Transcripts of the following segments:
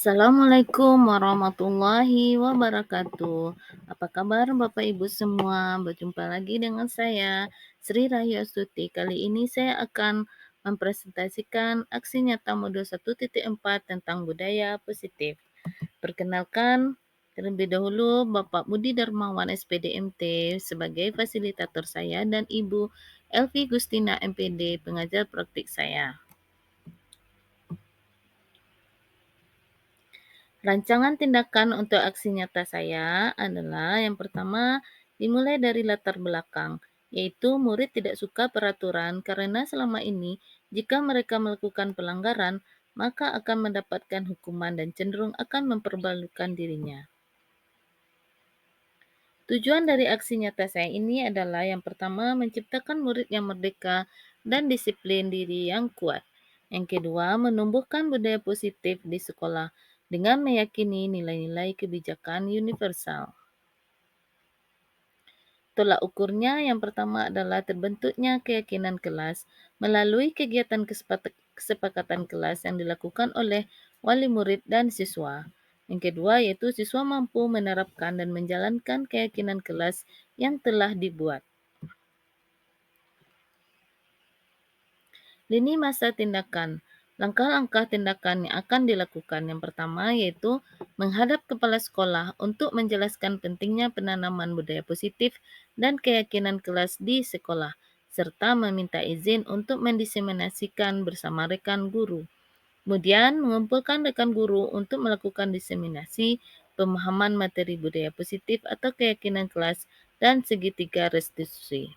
Assalamualaikum warahmatullahi wabarakatuh. Apa kabar Bapak Ibu semua? Berjumpa lagi dengan saya, Sri Rahayu Astuti. Kali ini saya akan mempresentasikan aksi nyata modul 1.4 tentang budaya positif. Perkenalkan, terlebih dahulu Bapak Budi Darmawan SPD MT sebagai fasilitator saya dan Ibu Elvi Gustina MPD pengajar praktik saya. Rancangan tindakan untuk aksi nyata saya adalah yang pertama dimulai dari latar belakang, yaitu murid tidak suka peraturan karena selama ini jika mereka melakukan pelanggaran, maka akan mendapatkan hukuman dan cenderung akan memperbalukan dirinya. Tujuan dari aksi nyata saya ini adalah yang pertama menciptakan murid yang merdeka dan disiplin diri yang kuat. Yang kedua, menumbuhkan budaya positif di sekolah dengan meyakini nilai-nilai kebijakan universal. Tolak ukurnya yang pertama adalah terbentuknya keyakinan kelas melalui kegiatan kesepakatan kelas yang dilakukan oleh wali murid dan siswa. Yang kedua yaitu siswa mampu menerapkan dan menjalankan keyakinan kelas yang telah dibuat. Lini masa tindakan. Langkah-langkah tindakan yang akan dilakukan yang pertama yaitu menghadap kepala sekolah untuk menjelaskan pentingnya penanaman budaya positif dan keyakinan kelas di sekolah, serta meminta izin untuk mendiseminasikan bersama rekan guru. Kemudian mengumpulkan rekan guru untuk melakukan diseminasi pemahaman materi budaya positif atau keyakinan kelas dan segitiga restitusi.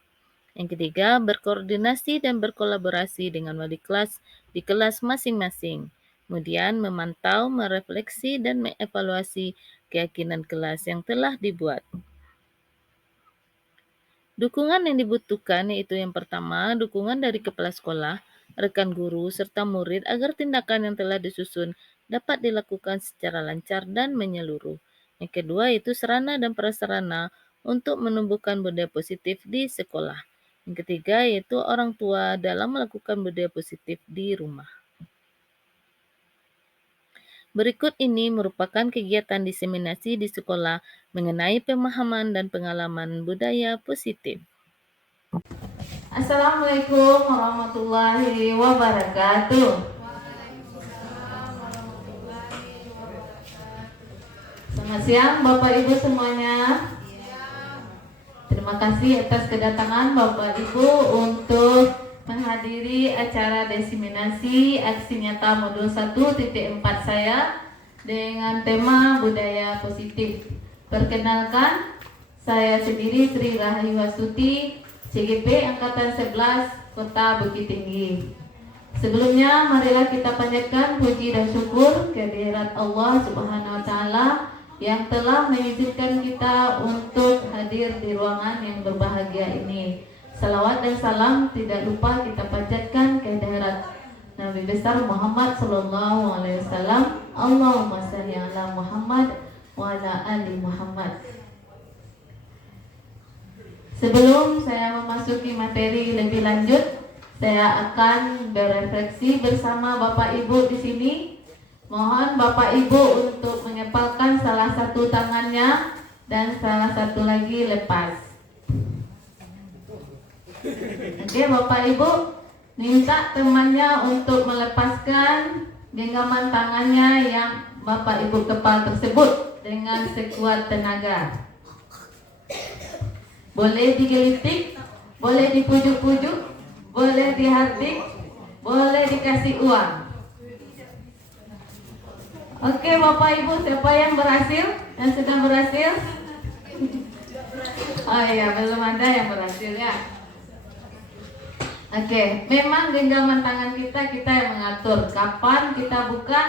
Yang ketiga, berkoordinasi dan berkolaborasi dengan wali kelas di kelas masing-masing. Kemudian memantau, merefleksi, dan mengevaluasi keyakinan kelas yang telah dibuat. Dukungan yang dibutuhkan yaitu yang pertama, dukungan dari kepala sekolah, rekan guru, serta murid agar tindakan yang telah disusun dapat dilakukan secara lancar dan menyeluruh. Yang kedua yaitu sarana dan prasarana untuk menumbuhkan budaya positif di sekolah. Yang ketiga yaitu orang tua dalam melakukan budaya positif di rumah. Berikut ini merupakan kegiatan diseminasi di sekolah mengenai pemahaman dan pengalaman budaya positif. Assalamualaikum warahmatullahi wabarakatuh. Selamat siang Bapak Ibu semuanya. Terima kasih atas kedatangan Bapak Ibu untuk menghadiri acara diseminasi aksi nyata modul 1.4 saya dengan tema budaya positif. Perkenalkan, saya sendiri Sri Rahayu Astuti, CGP Angkatan 11 Kota Bukit Tinggi. Sebelumnya marilah kita panjatkan puji dan syukur kehadirat Allah Subhanahu wa taala yang telah mengizinkan kita untuk hadir di ruangan yang berbahagia ini. Salawat dan salam tidak lupa kita panjatkan kehadirat Nabi besar Muhammad sallallahu alaihi wasallam. Allahumma shalli ala Muhammad wa ala ali Muhammad. Sebelum saya memasuki materi lebih lanjut, saya akan berefleksi bersama Bapak Ibu di sini. Mohon Bapak Ibu untuk menyepalkan salah satu tangannya dan salah satu lagi lepas. Oke, Bapak Ibu, minta temannya untuk melepaskan genggaman tangannya yang Bapak Ibu kepal tersebut dengan sekuat tenaga. Boleh digelitik, boleh dipujuk-pujuk, boleh dihardik, boleh dikasih uang. Oke Bapak Ibu, siapa yang berhasil? Yang sudah berhasil? Oh iya, belum ada yang berhasil ya. Oke, memang genggaman tangan kita yang mengatur kapan kita buka,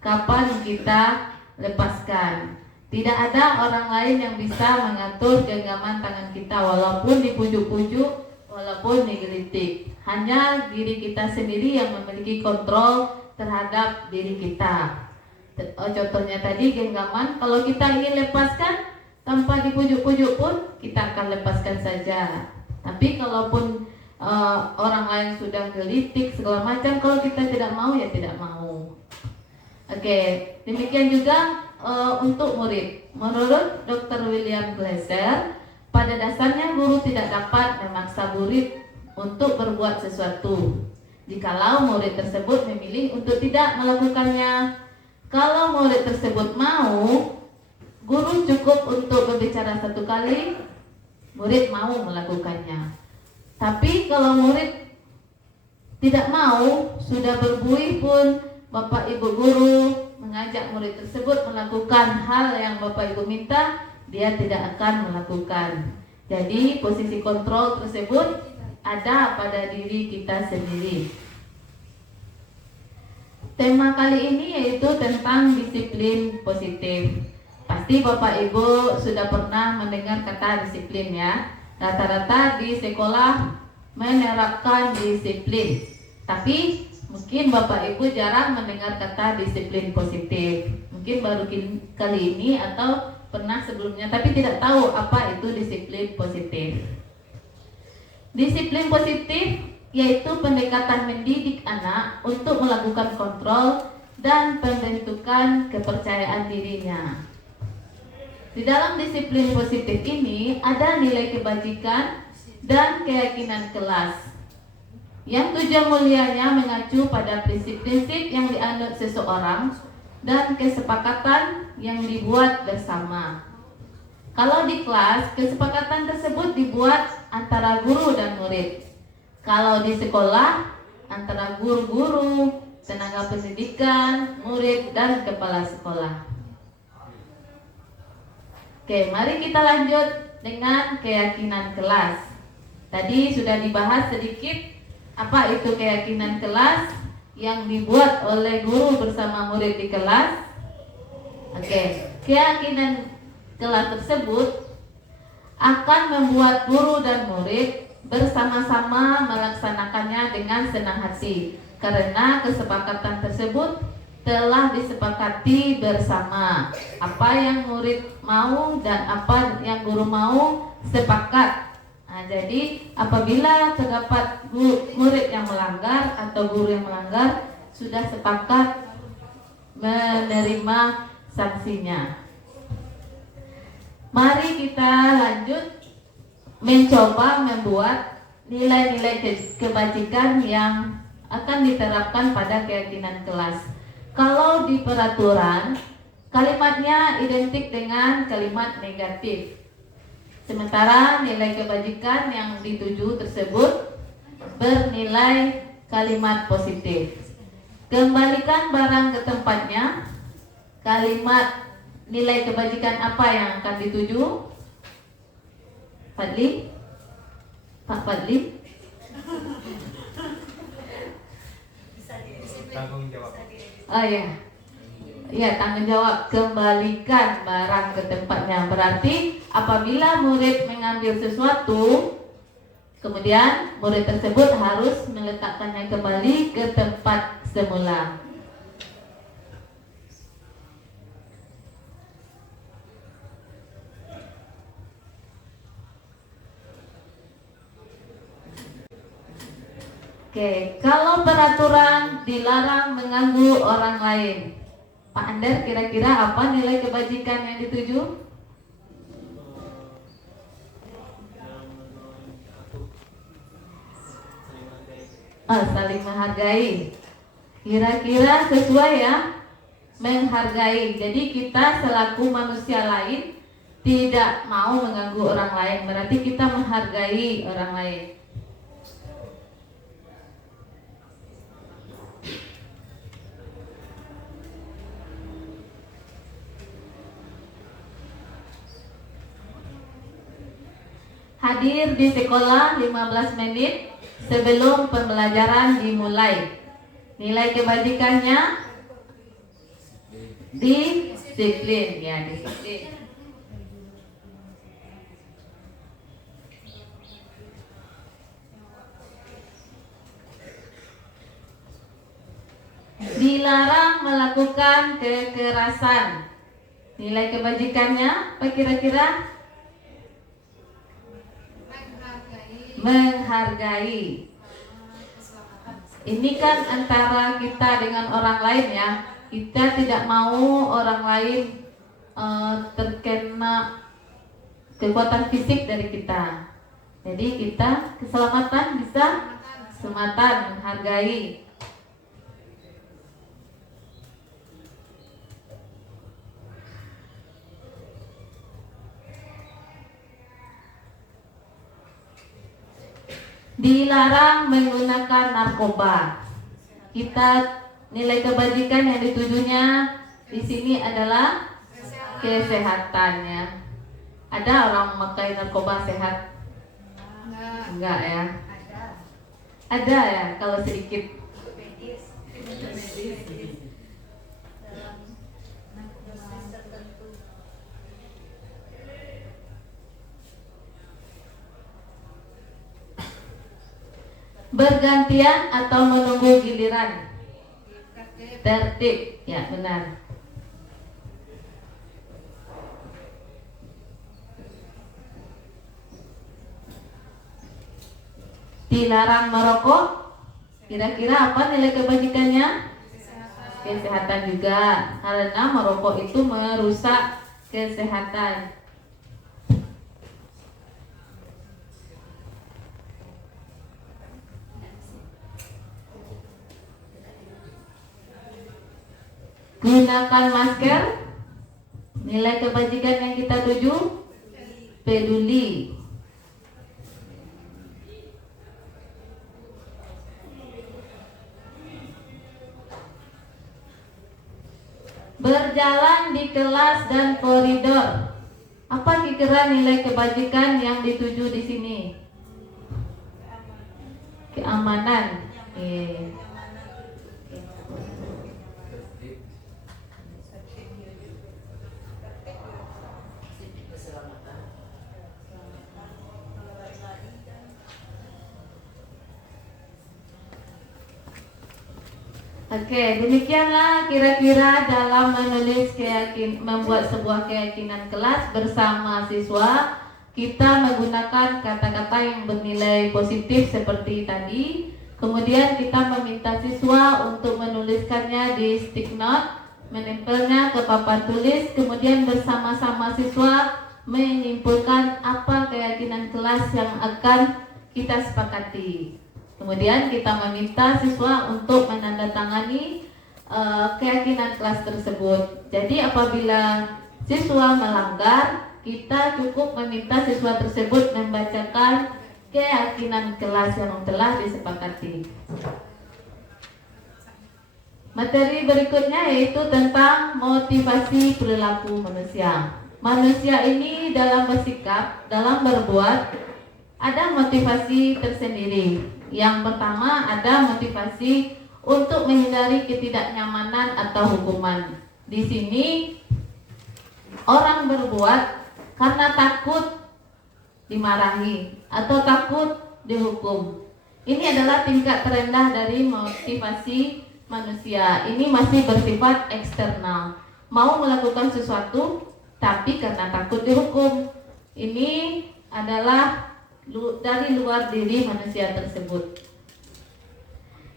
kapan kita lepaskan. Tidak ada orang lain yang bisa mengatur genggaman tangan kita walaupun dipujuk-pujuk, walaupun digelitik. Hanya diri kita sendiri yang memiliki kontrol terhadap diri kita. Contohnya tadi genggaman, kalau kita ingin lepaskan tanpa dipujuk-pujuk pun kita akan lepaskan saja. Tapi kalaupun orang lain sudah gelitik segala macam, kalau kita tidak mau ya tidak mau. Oke, demikian juga untuk murid. Menurut Dr. William Glasser, pada dasarnya guru tidak dapat memaksa murid untuk berbuat sesuatu. Jikalau murid tersebut memilih untuk tidak melakukannya, kalau murid tersebut mau, guru cukup untuk berbicara satu kali, murid mau melakukannya. Tapi kalau murid tidak mau, sudah berbuih pun Bapak Ibu guru mengajak murid tersebut melakukan hal yang Bapak Ibu minta, dia tidak akan melakukan. Jadi posisi kontrol tersebut ada pada diri kita sendiri. Tema kali ini yaitu tentang disiplin positif. Pasti Bapak Ibu sudah pernah mendengar kata disiplin ya. Rata-rata di sekolah menerapkan disiplin. Tapi mungkin Bapak Ibu jarang mendengar kata disiplin positif. Mungkin baru kali ini atau pernah sebelumnya, tapi tidak tahu apa itu disiplin positif. Disiplin positif yaitu pendekatan mendidik anak untuk melakukan kontrol dan pembentukan kepercayaan dirinya. Di dalam disiplin positif ini ada nilai kebajikan dan keyakinan kelas yang tujuan mulianya mengacu pada prinsip-prinsip yang dianut seseorang dan kesepakatan yang dibuat bersama. Kalau di kelas, kesepakatan tersebut dibuat antara guru dan murid. Kalau di sekolah, antara guru-guru, tenaga pendidikan, murid, dan kepala sekolah. Oke, mari kita lanjut dengan keyakinan kelas. Tadi sudah dibahas sedikit apa itu keyakinan kelas yang dibuat oleh guru bersama murid di kelas. Oke, keyakinan kelas tersebut akan membuat guru dan murid bersama-sama melaksanakannya dengan senang hati karena kesepakatan tersebut telah disepakati bersama. Apa yang murid mau dan apa yang guru mau sepakat. Nah, jadi apabila terdapat murid yang melanggar atau guru yang melanggar, sudah sepakat menerima sanksinya. Mari kita lanjut mencoba membuat nilai-nilai kebajikan yang akan diterapkan pada keyakinan kelas. Kalau di peraturan, kalimatnya identik dengan kalimat negatif. Sementara nilai kebajikan yang dituju tersebut bernilai kalimat positif. Kembalikan barang ke tempatnya. Kalimat nilai kebajikan apa yang akan dituju? Fadli? Pak Fadli? Tanggung jawab. Oh ya. Ya, tanggung jawab kembalikan barang ke tempatnya. Berarti apabila murid mengambil sesuatu, kemudian murid tersebut harus meletakkannya kembali ke tempat semula. Oke, kalau peraturan dilarang mengganggu orang lain, Pak Ander, kira-kira apa nilai kebajikan yang dituju? Saling menghargai. Kira-kira sesuai ya? Menghargai. Jadi kita selaku manusia lain tidak mau mengganggu orang lain. Berarti kita menghargai orang lain. Hadir di sekolah 15 menit sebelum pembelajaran dimulai. Nilai kebajikannya disiplin, ya, disiplin. Dilarang melakukan kekerasan. Nilai kebajikannya apa kira-kira? Menghargai. Ini kan antara kita dengan orang lain ya. Kita tidak mau orang lain terkena kekuatan fisik dari kita. Jadi kita keselamatan bisa keselamatan, menghargai. Dilarang menggunakan narkoba. Kita nilai kebajikan yang ditujunya di sini adalah kesehatannya. Ada orang memakai narkoba sehat? Enggak ya? Ada ya kalau sedikit. Bergantian atau menunggu giliran? Tertib, ya benar. Dilarang merokok. Kira-kira apa nilai kebajikannya? Kesehatan juga, karena merokok itu merusak kesehatan. Gunakan masker. Nilai kebajikan yang kita tuju peduli. Berjalan di kelas dan koridor. Apa kira-kira nilai kebajikan yang dituju di sini? Keamanan. Oke, demikianlah kira-kira dalam menulis membuat sebuah keyakinan kelas bersama siswa. Kita menggunakan kata-kata yang bernilai positif seperti tadi. Kemudian kita meminta siswa untuk menuliskannya di stick note, menempelnya ke papan tulis. Kemudian bersama-sama siswa menyimpulkan apa keyakinan kelas yang akan kita sepakati. Kemudian kita meminta siswa untuk menandatangani keyakinan kelas tersebut. Jadi apabila siswa melanggar, kita cukup meminta siswa tersebut membacakan keyakinan kelas yang telah disepakati. Materi berikutnya yaitu tentang motivasi perilaku manusia. Manusia ini dalam bersikap, dalam berbuat, ada motivasi tersendiri. Yang pertama ada motivasi untuk menghindari ketidaknyamanan atau hukuman. Di sini orang berbuat karena takut dimarahi atau takut dihukum. Ini adalah tingkat terendah dari motivasi manusia. Ini masih bersifat eksternal. Mau melakukan sesuatu tapi karena takut dihukum. Ini adalah dari luar diri manusia tersebut.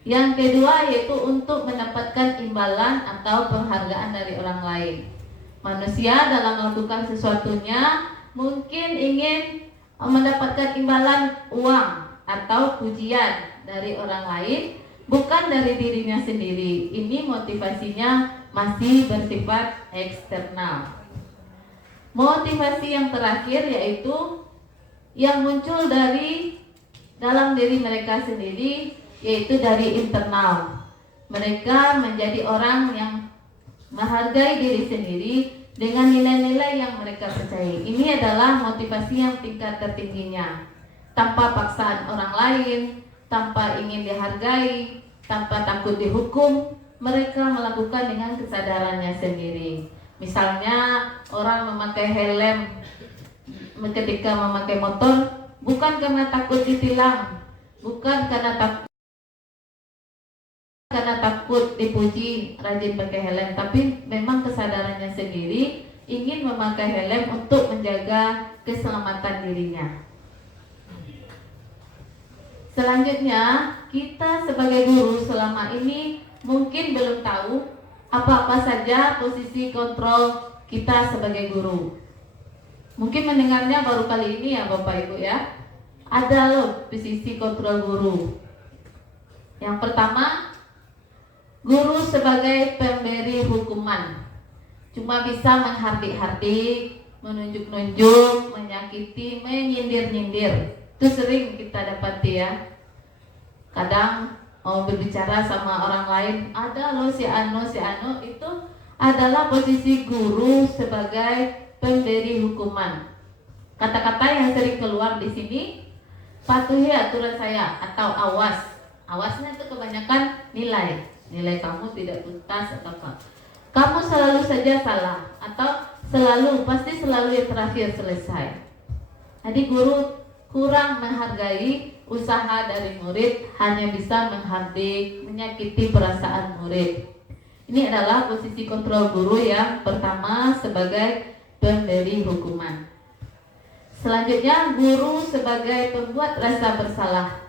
Yang kedua yaitu untuk mendapatkan imbalan atau penghargaan dari orang lain. Manusia dalam melakukan sesuatunya mungkin ingin mendapatkan imbalan uang atau pujian dari orang lain, bukan dari dirinya sendiri. Ini motivasinya masih bersifat eksternal. Motivasi yang terakhir yaitu yang muncul dari dalam diri mereka sendiri, yaitu dari internal. Mereka menjadi orang yang menghargai diri sendiri dengan nilai-nilai yang mereka percayai. Ini adalah motivasi yang tingkat tertingginya. Tanpa paksaan orang lain, tanpa ingin dihargai, tanpa takut dihukum, mereka melakukan dengan kesadarannya sendiri. Misalnya orang memakai helm ketika memakai motor bukan karena takut ditilang, bukan karena takut dipuji rajin pakai helm, tapi memang kesadarannya sendiri ingin memakai helm untuk menjaga keselamatan dirinya. Selanjutnya, kita sebagai guru selama ini mungkin belum tahu apa-apa saja posisi kontrol kita sebagai guru. Mungkin mendengarnya baru kali ini ya Bapak Ibu ya. Ada loh posisi kontrol guru. Yang pertama, guru sebagai pemberi hukuman. Cuma bisa menghardik-hardik, menunjuk-nunjuk, menyakiti, menyindir-nyindir. Itu sering kita dapati ya. Kadang mau berbicara sama orang lain, ada loh si Anu itu adalah posisi guru sebagai pemberi hukuman. Kata-kata yang sering keluar di sini, patuhi aturan saya atau awas. Awasnya itu kebanyakan nilai kamu tidak tuntas atau apa. Kamu selalu saja salah atau pasti selalu yang terakhir selesai. Jadi guru kurang menghargai usaha dari murid, hanya bisa menghardik, menyakiti perasaan murid. Ini adalah posisi kontrol guru yang pertama sebagai pemberi hukuman. Selanjutnya, guru sebagai pembuat rasa bersalah.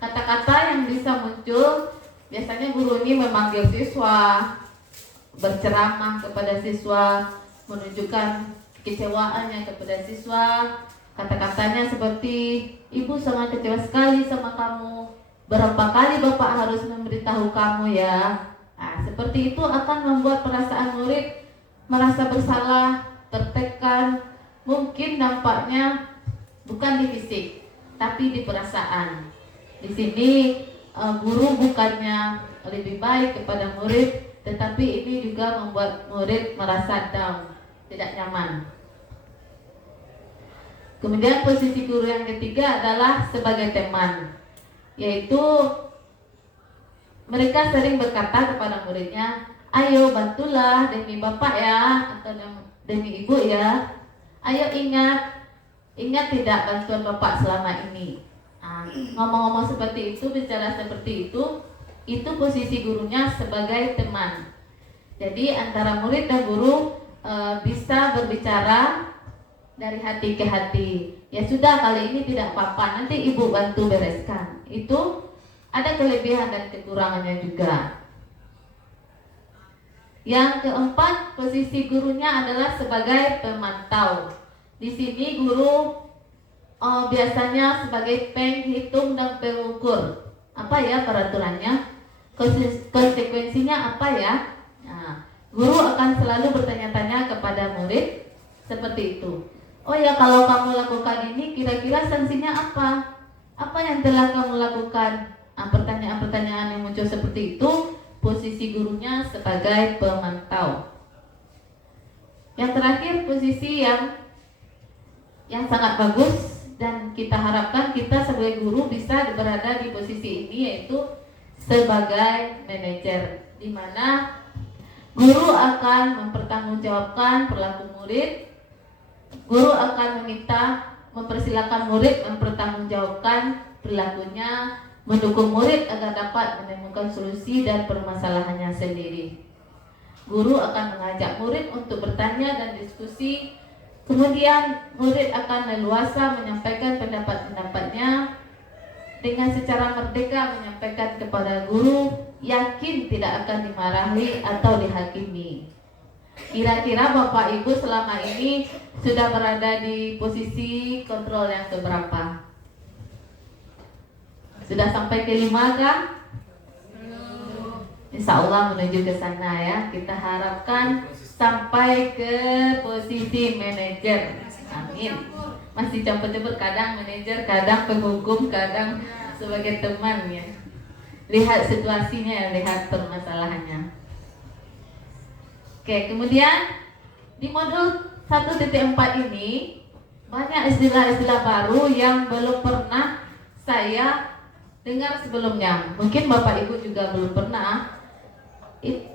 Kata-kata yang bisa muncul, biasanya guru ini memanggil siswa, berceramah kepada siswa, menunjukkan kekecewaannya kepada siswa. Kata-katanya seperti, ibu sangat kecewa sekali sama kamu, berapa kali bapak harus memberitahu kamu ya. Nah, seperti itu akan membuat perasaan murid merasa bersalah, tertekan. Mungkin dampaknya bukan di fisik, tapi di perasaan. Di sini guru bukannya lebih baik kepada murid, tetapi ini juga membuat murid merasa down, tidak nyaman. Kemudian posisi guru yang ketiga adalah sebagai teman, yaitu mereka sering berkata kepada muridnya, ayo bantulah demi bapak ya, atau demi ibu ya. Ayo ingat tidak bantuan bapak selama ini. Ngomong-ngomong seperti itu, bicara seperti itu posisi gurunya sebagai teman. Jadi antara murid dan guru bisa berbicara dari hati ke hati. Ya sudah, kali ini tidak apa-apa, nanti ibu bantu bereskan. Itu ada kelebihan dan kekurangannya juga. Yang keempat, posisi gurunya adalah sebagai pemantau. Di sini guru biasanya sebagai penghitung dan pengukur. Apa ya peraturannya? Konsekuensinya apa ya? Nah, guru akan selalu bertanya-tanya kepada murid seperti itu. Oh ya, kalau kamu lakukan ini, kira-kira sanksinya apa? Apa yang telah kamu lakukan? Pertanyaan-pertanyaan yang muncul seperti itu, posisi gurunya sebagai pemantau. Yang terakhir, posisi yang sangat bagus dan kita harapkan kita sebagai guru bisa berada di posisi ini, yaitu sebagai manajer, di mana guru akan mempertanggungjawabkan perilaku murid. Guru akan mempersilakan murid mempertanggungjawabkan perilakunya, mendukung murid agar dapat menemukan solusi dan permasalahannya sendiri. Guru akan mengajak murid untuk bertanya dan diskusi. Kemudian murid akan leluasa menyampaikan pendapat-pendapatnya dengan secara merdeka, menyampaikan kepada guru, yakin tidak akan dimarahi atau dihakimi. Kira-kira Bapak Ibu selama ini sudah berada di posisi kontrol yang keberapa? Sudah sampai ke 5 kah? Insya Allah menuju ke sana ya. Kita harapkan sampai ke posisi manajer. Amin. Masih campur-campur, kadang manajer, kadang penghukum, kadang sebagai teman ya. Lihat situasinya, lihat permasalahannya. Oke, kemudian di modul 1.4 ini banyak istilah-istilah baru yang belum pernah saya dengar sebelumnya. Mungkin Bapak Ibu juga belum pernah.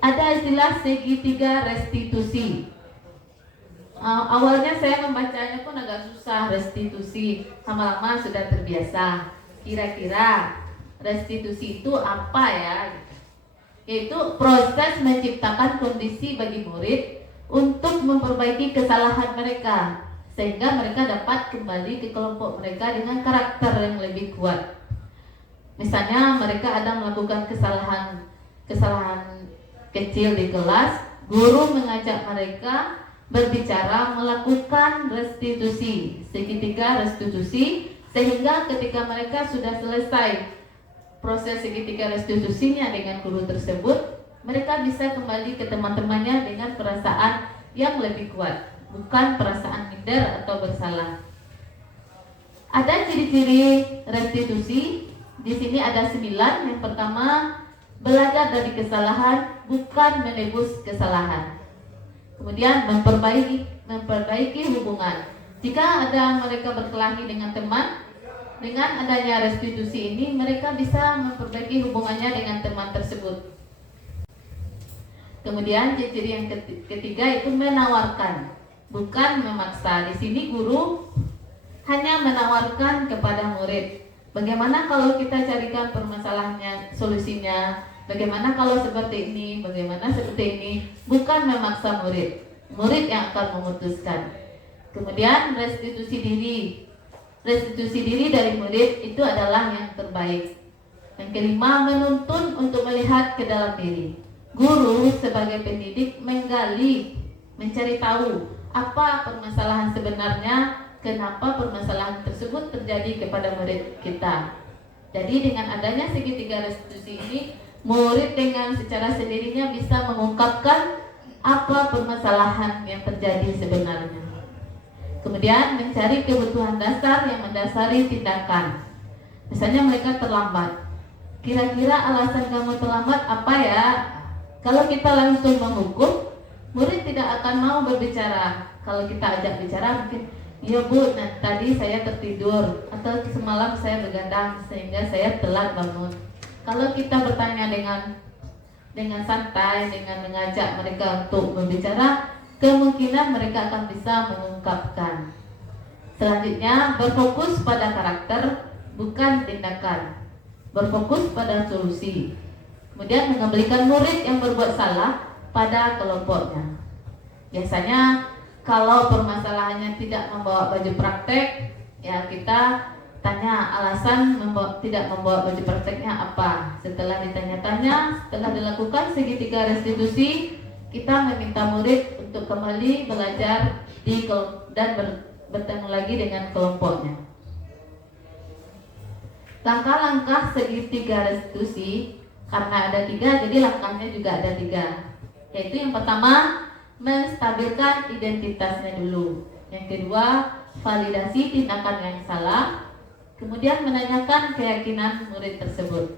Ada istilah segitiga restitusi. Awalnya saya membacanya pun agak susah, restitusi. Lama-lama sudah terbiasa. Kira-kira restitusi itu apa ya? Yaitu proses menciptakan kondisi bagi murid untuk memperbaiki kesalahan mereka, sehingga mereka dapat kembali ke kelompok mereka dengan karakter yang lebih kuat. Misalnya mereka ada melakukan kesalahan kecil di kelas, guru mengajak mereka berbicara melakukan restitusi, segitiga restitusi, sehingga ketika mereka sudah selesai proses segitiga restitusinya dengan guru tersebut, mereka bisa kembali ke teman-temannya dengan perasaan yang lebih kuat, bukan perasaan minder atau bersalah. Ada ciri-ciri restitusi. Di sini ada 9. Yang pertama, belajar dari kesalahan, bukan menebus kesalahan. Kemudian memperbaiki hubungan. Jika ada mereka berkelahi dengan teman, dengan adanya restitusi ini mereka bisa memperbaiki hubungannya dengan teman tersebut. Kemudian ciri yang ketiga itu menawarkan, bukan memaksa. Di sini guru hanya menawarkan kepada murid. Bagaimana kalau kita carikan permasalahannya, solusinya? Bagaimana kalau seperti ini? Bagaimana seperti ini? Bukan memaksa murid. Murid yang akan memutuskan. Kemudian restitusi diri. Restitusi diri dari murid itu adalah yang terbaik. Yang kelima, menuntun untuk melihat ke dalam diri. Guru sebagai pendidik menggali, mencari tahu apa permasalahan sebenarnya, kenapa permasalahan tersebut terjadi kepada murid kita. Jadi dengan adanya segitiga restitusi ini, murid dengan secara sendirinya bisa mengungkapkan apa permasalahan yang terjadi sebenarnya. Kemudian mencari kebutuhan dasar yang mendasari tindakan. Misalnya mereka terlambat. Kira-kira alasan kamu terlambat apa ya? Kalau kita langsung menghukum, murid tidak akan mau berbicara. Kalau kita ajak bicara mungkin, iya Bu, nah, tadi saya tertidur atau semalam saya begadang sehingga saya telat bangun. Kalau kita bertanya dengan santai, dengan mengajak mereka untuk berbicara, kemungkinan mereka akan bisa mengungkapkan. Selanjutnya, berfokus pada karakter, bukan tindakan. Berfokus pada solusi. Kemudian mengembalikan murid yang berbuat salah pada kelompoknya. Biasanya kalau permasalahannya tidak membawa baju praktek, ya kita tanya alasan tidak membawa baju prakteknya apa. Setelah ditanya-tanya, setelah dilakukan segitiga restitusi, kita meminta murid untuk kembali belajar dan bertemu lagi dengan kelompoknya. Langkah-langkah segitiga restitusi, karena ada 3, jadi langkahnya juga ada 3. Yaitu yang pertama, menstabilkan identitasnya dulu. Yang kedua, validasi tindakan yang salah. Kemudian menanyakan keyakinan murid tersebut.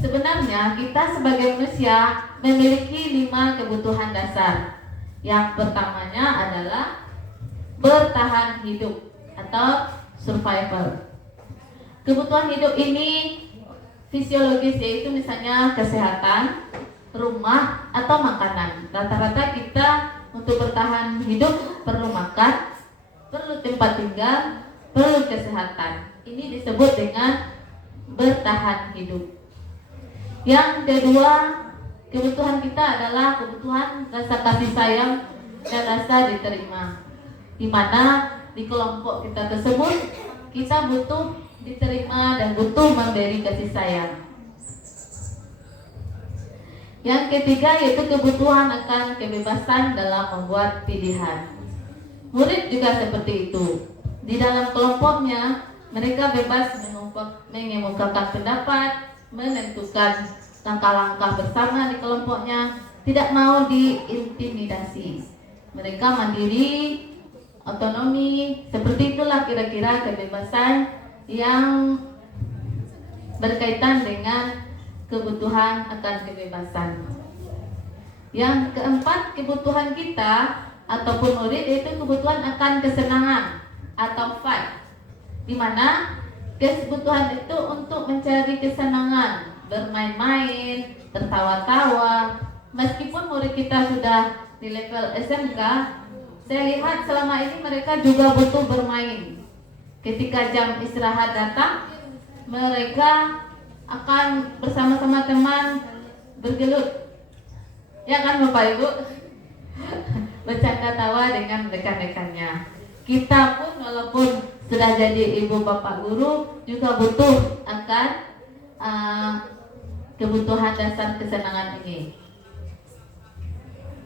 Sebenarnya kita sebagai manusia memiliki 5 kebutuhan dasar. Yang pertamanya adalah bertahan hidup atau survival. Kebutuhan hidup ini fisiologis, yaitu misalnya kesehatan, rumah, atau makanan. Rata-rata kita untuk bertahan hidup perlu makan, perlu tempat tinggal, perlu kesehatan. Ini disebut dengan bertahan hidup. Yang kedua, kebutuhan kita adalah kebutuhan rasa kasih sayang dan rasa diterima. Di mana di kelompok kita tersebut kita butuh diterima dan butuh memberi kasih sayang. Yang ketiga yaitu kebutuhan akan kebebasan dalam membuat pilihan. Murid juga seperti itu. Di dalam kelompoknya mereka bebas mengemukakan pendapat, menentukan langkah-langkah bersama di kelompoknya, tidak mau diintimidasi. Mereka mandiri, otonomi, seperti itulah kira-kira kebebasan yang berkaitan dengan kebutuhan akan kebebasan. Yang keempat, kebutuhan kita ataupun murid yaitu kebutuhan akan kesenangan atau fun, di mana kebutuhan itu untuk mencari kesenangan, bermain-main, tertawa-tawa. Meskipun murid kita sudah di level SMK, saya lihat selama ini mereka juga butuh bermain. Ketika jam istirahat datang, mereka akan bersama-sama teman bergelut. Ya kan Bapak Ibu? Bercanda tawa dengan rekan-rekannya. Kita pun walaupun sudah jadi ibu bapak guru juga butuh akan kebutuhan dasar kesenangan ini.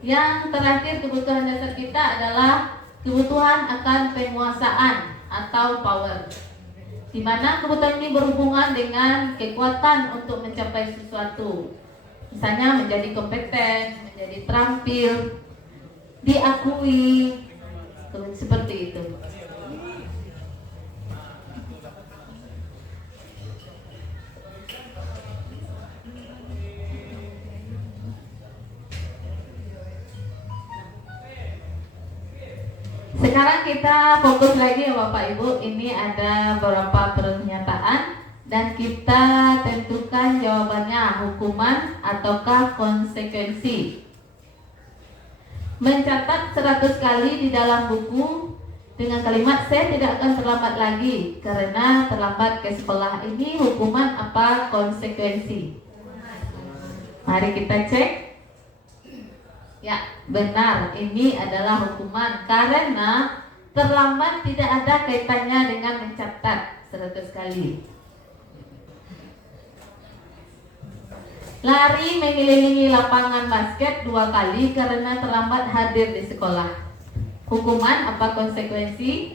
Yang terakhir, kebutuhan dasar kita adalah kebutuhan akan penguasaan atau power, di mana kebutuhan ini berhubungan dengan kekuatan untuk mencapai sesuatu. Misalnya menjadi kompeten, menjadi terampil, diakui, seperti itu. Sekarang kita fokus lagi ya Bapak Ibu. Ini ada beberapa pernyataan dan kita tentukan jawabannya, hukuman ataukah konsekuensi. Mencatat 100 kali di dalam buku dengan kalimat saya tidak akan terlambat lagi karena terlambat ke sekolah. Ini hukuman apa konsekuensi? Mari kita cek. Ya, benar. Ini adalah hukuman karena terlambat tidak ada kaitannya dengan mencatat 100 kali. Lari mengelilingi lapangan basket 2 kali karena terlambat hadir di sekolah. Hukuman apa konsekuensi?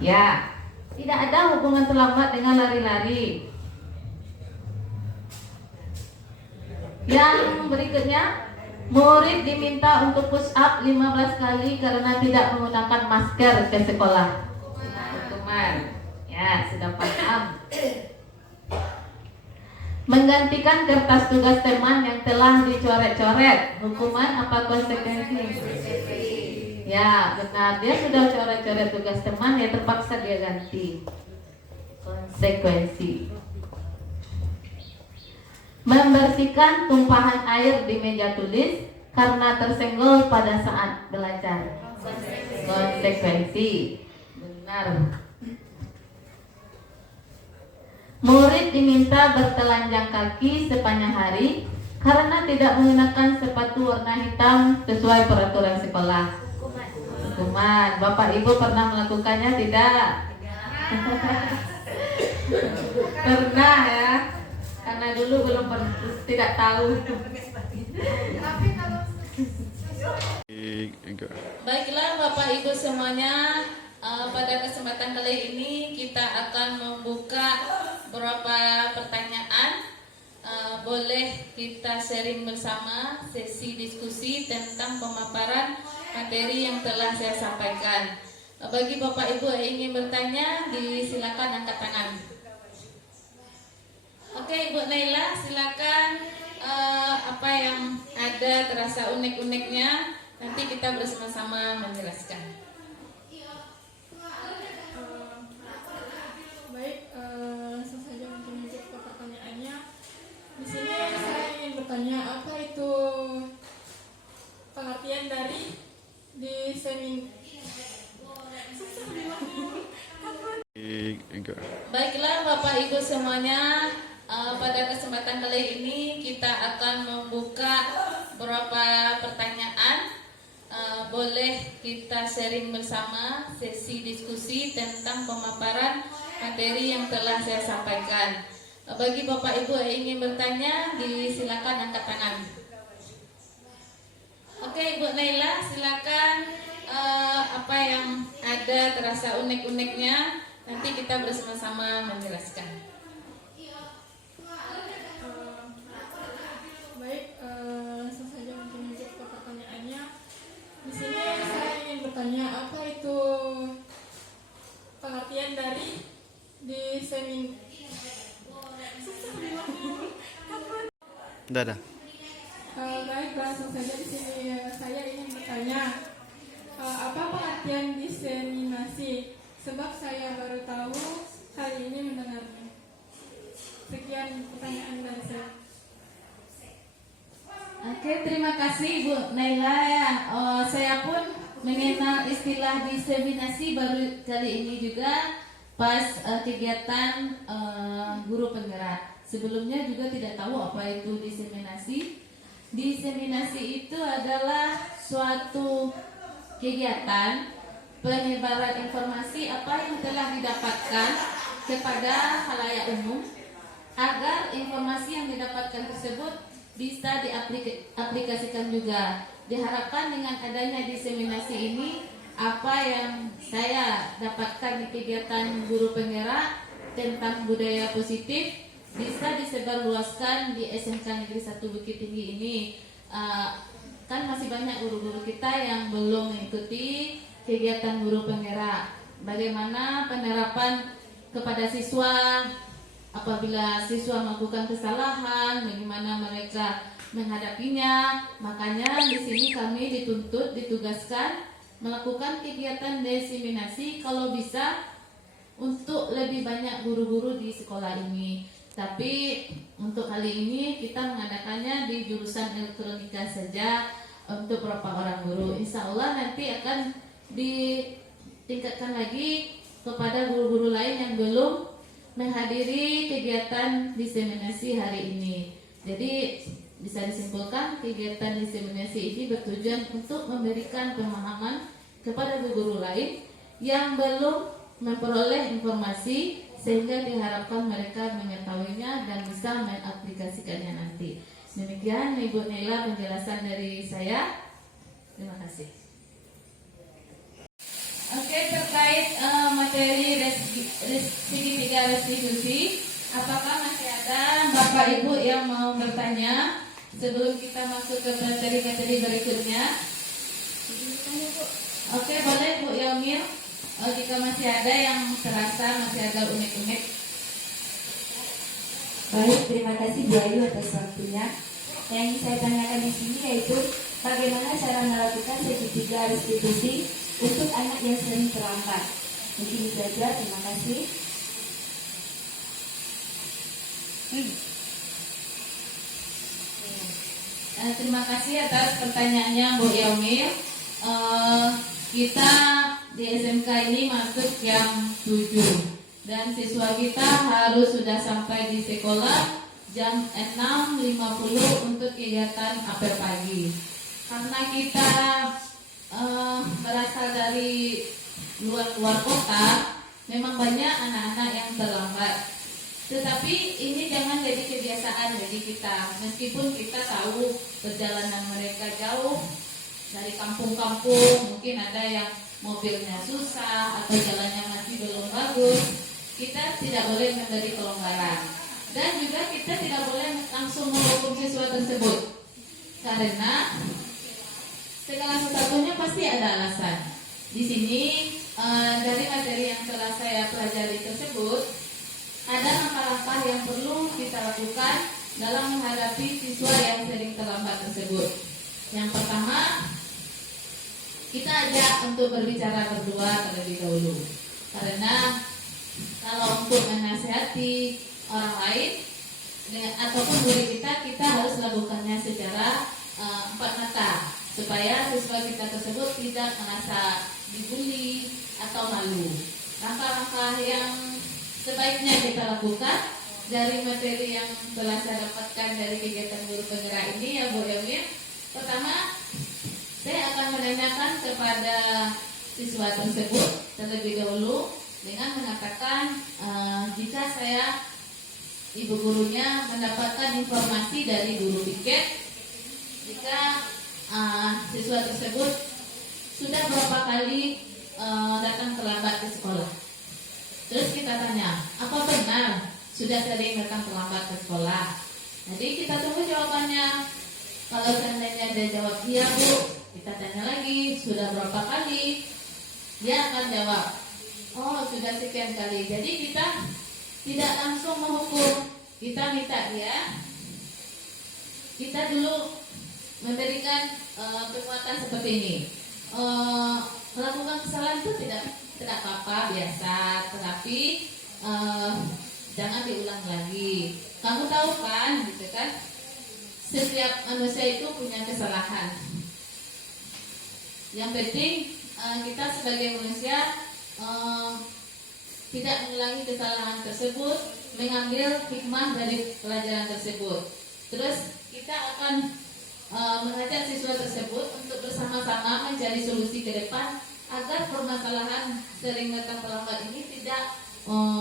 Ya, tidak ada hubungan terlambat dengan lari-lari. Yang berikutnya, murid diminta untuk push up 15 kali karena tidak menggunakan masker ke sekolah. Hukuman. Ya, sudah paham. Menggantikan kertas tugas teman yang telah dicoret-coret. Hukuman apa konsekuensi? Ya, benar. Dia sudah coret-coret tugas teman, ya terpaksa dia ganti. Konsekuensi. Membersihkan tumpahan air di meja tulis karena tersenggol pada saat belajar. Konsekuensi. Benar. Murid diminta bertelanjang kaki sepanjang hari karena tidak menggunakan sepatu warna hitam sesuai peraturan sekolah. Hukuman. Bapak Ibu pernah melakukannya tidak? Pernah ya. Karena dulu belum tidak tahu. Baiklah Bapak Ibu semuanya, pada kesempatan kali ini kita akan membuka beberapa pertanyaan. Boleh kita sharing bersama sesi diskusi tentang pemaparan materi yang telah saya sampaikan. Bagi Bapak Ibu yang ingin bertanya, disilakan angkat tangan. Oke, Ibu Naila, silakan. Apa yang ada terasa unik-uniknya, nanti kita bersama-sama menjelaskan. Baik, langsung saja untuk menjawab ke pertanyaannya. Di sini saya ingin bertanya, apa itu pengertian dari Baiklah Bapak Ibu semuanya, pada kesempatan kali ini kita akan membuka beberapa pertanyaan. Boleh kita sharing bersama sesi diskusi tentang pemaparan materi yang telah saya sampaikan. Bagi Bapak Ibu yang ingin bertanya, disilakan angkat tangan. Oke, Ibu Naila, silakan. Apa yang ada terasa unik-uniknya, nanti kita bersama-sama menjelaskan. Baik, langsung saja untuk menjawab ke pertanyaannya. Di sini saya ingin bertanya, apa itu pengertian dari Dadah. Baik, langsung saja di sini saya ingin bertanya, apa pengertian diseminasi? Sebab saya baru tahu hari ini mendengarnya. Sekian pertanyaan dari saya. Oke, terima kasih Bu Naila ya. Saya pun mengenal istilah diseminasi baru kali ini juga pas kegiatan guru penggerak. Sebelumnya juga tidak tahu apa itu diseminasi. Diseminasi itu adalah suatu kegiatan penyebaran informasi apa yang telah didapatkan kepada khalayak umum agar informasi yang didapatkan tersebut bisa diaplikasikan juga. Diharapkan dengan adanya diseminasi ini, apa yang saya dapatkan di kegiatan guru penggerak tentang budaya positif bisa disebarluaskan di SMK Negeri 1 Bukit Tinggi ini. Kan masih banyak guru-guru kita yang belum mengikuti kegiatan guru penggerak. Bagaimana penerapan kepada siswa apabila siswa melakukan kesalahan, bagaimana mereka menghadapinya. Makanya di sini kami ditugaskan melakukan kegiatan diseminasi kalau bisa untuk lebih banyak guru-guru di sekolah ini. Tapi untuk kali ini kita mengadakannya di jurusan elektronika saja untuk beberapa orang guru. Insya Allah nanti akan ditingkatkan lagi kepada guru-guru lain yang belum menghadiri kegiatan diseminasi hari ini. Jadi bisa disimpulkan kegiatan diseminasi ini bertujuan untuk memberikan pemahaman kepada guru lain yang belum memperoleh informasi, sehingga diharapkan mereka mengetahuinya dan bisa mengaplikasikannya nanti. Demikian Ibu Nela penjelasan dari saya. Terima kasih. Oke, terkait materi segitiga restitusi, apakah masih ada Bapak Ibu yang mau bertanya sebelum kita masuk ke materi-materi berikutnya? Oke, boleh Bu Yomir. Jika masih ada yang terasa masih agak unik-unik. Baik, terima kasih Bu Ayu atas waktunya. Yang ingin saya tanyakan di sini yaitu bagaimana cara melakukan segitiga restitusi untuk anak yang sering terlambat. Mungkin itu saja, terima kasih. Terima kasih atas pertanyaannya Bu Yomir. Kita di SMK ini masuk jam 7 dan siswa kita harus sudah sampai di sekolah jam 6.50 untuk kegiatan apel pagi. Karena kita berasal dari luar kota, memang banyak anak-anak yang terlambat. Tetapi ini jangan jadi kebiasaan bagi kita. Meskipun kita tahu perjalanan mereka jauh dari kampung-kampung, mungkin ada yang mobilnya susah atau jalannya masih belum bagus, kita tidak boleh memberi kelonggaran. Dan juga kita tidak boleh langsung menghukum siswa tersebut, karena segala sesuatunya pasti ada alasan. Di sini dari materi yang telah saya pelajari tersebut, ada langkah-langkah yang perlu kita lakukan dalam menghadapi siswa yang sering terlambat tersebut. Yang pertama, kita ajak untuk berbicara berdua terlebih dahulu. Karena kalau untuk menasihati orang lain ataupun diri kita harus lakukannya secara empat mata, supaya siswa kita tersebut tidak merasa dibully atau malu. Langkah-langkah yang sebaiknya kita lakukan dari materi yang telah saya dapatkan dari kegiatan guru penggerak ini ya Bu Yomir. Pertama, saya akan menanyakan kepada siswa tersebut terlebih dahulu dengan mengatakan jika saya ibu gurunya mendapatkan informasi dari guru piket, jika siswa tersebut sudah berapa kali datang terlambat ke sekolah. Terus kita tanya, apa benar sudah sering datang terlambat ke sekolah? Jadi kita tunggu jawabannya. Kalau seandainya dia jawab iya Bu, kita tanya lagi, sudah berapa kali? Dia akan jawab, oh sudah sekian kali. Jadi kita tidak langsung menghukum, kita minta dia, kita dulu memberikan kekuatan seperti ini. Melakukan kesalahan itu tidak apa-apa, biasa, tetapi jangan diulang lagi. Kamu tahu kan, gitu kan? Setiap manusia itu punya kesalahan. Yang penting kita sebagai manusia tidak mengulangi kesalahan tersebut, mengambil hikmah dari pelajaran tersebut. Terus kita akan mengajak siswa tersebut untuk bersama-sama mencari solusi ke depan agar permasalahan sering datang terlambat ini tidak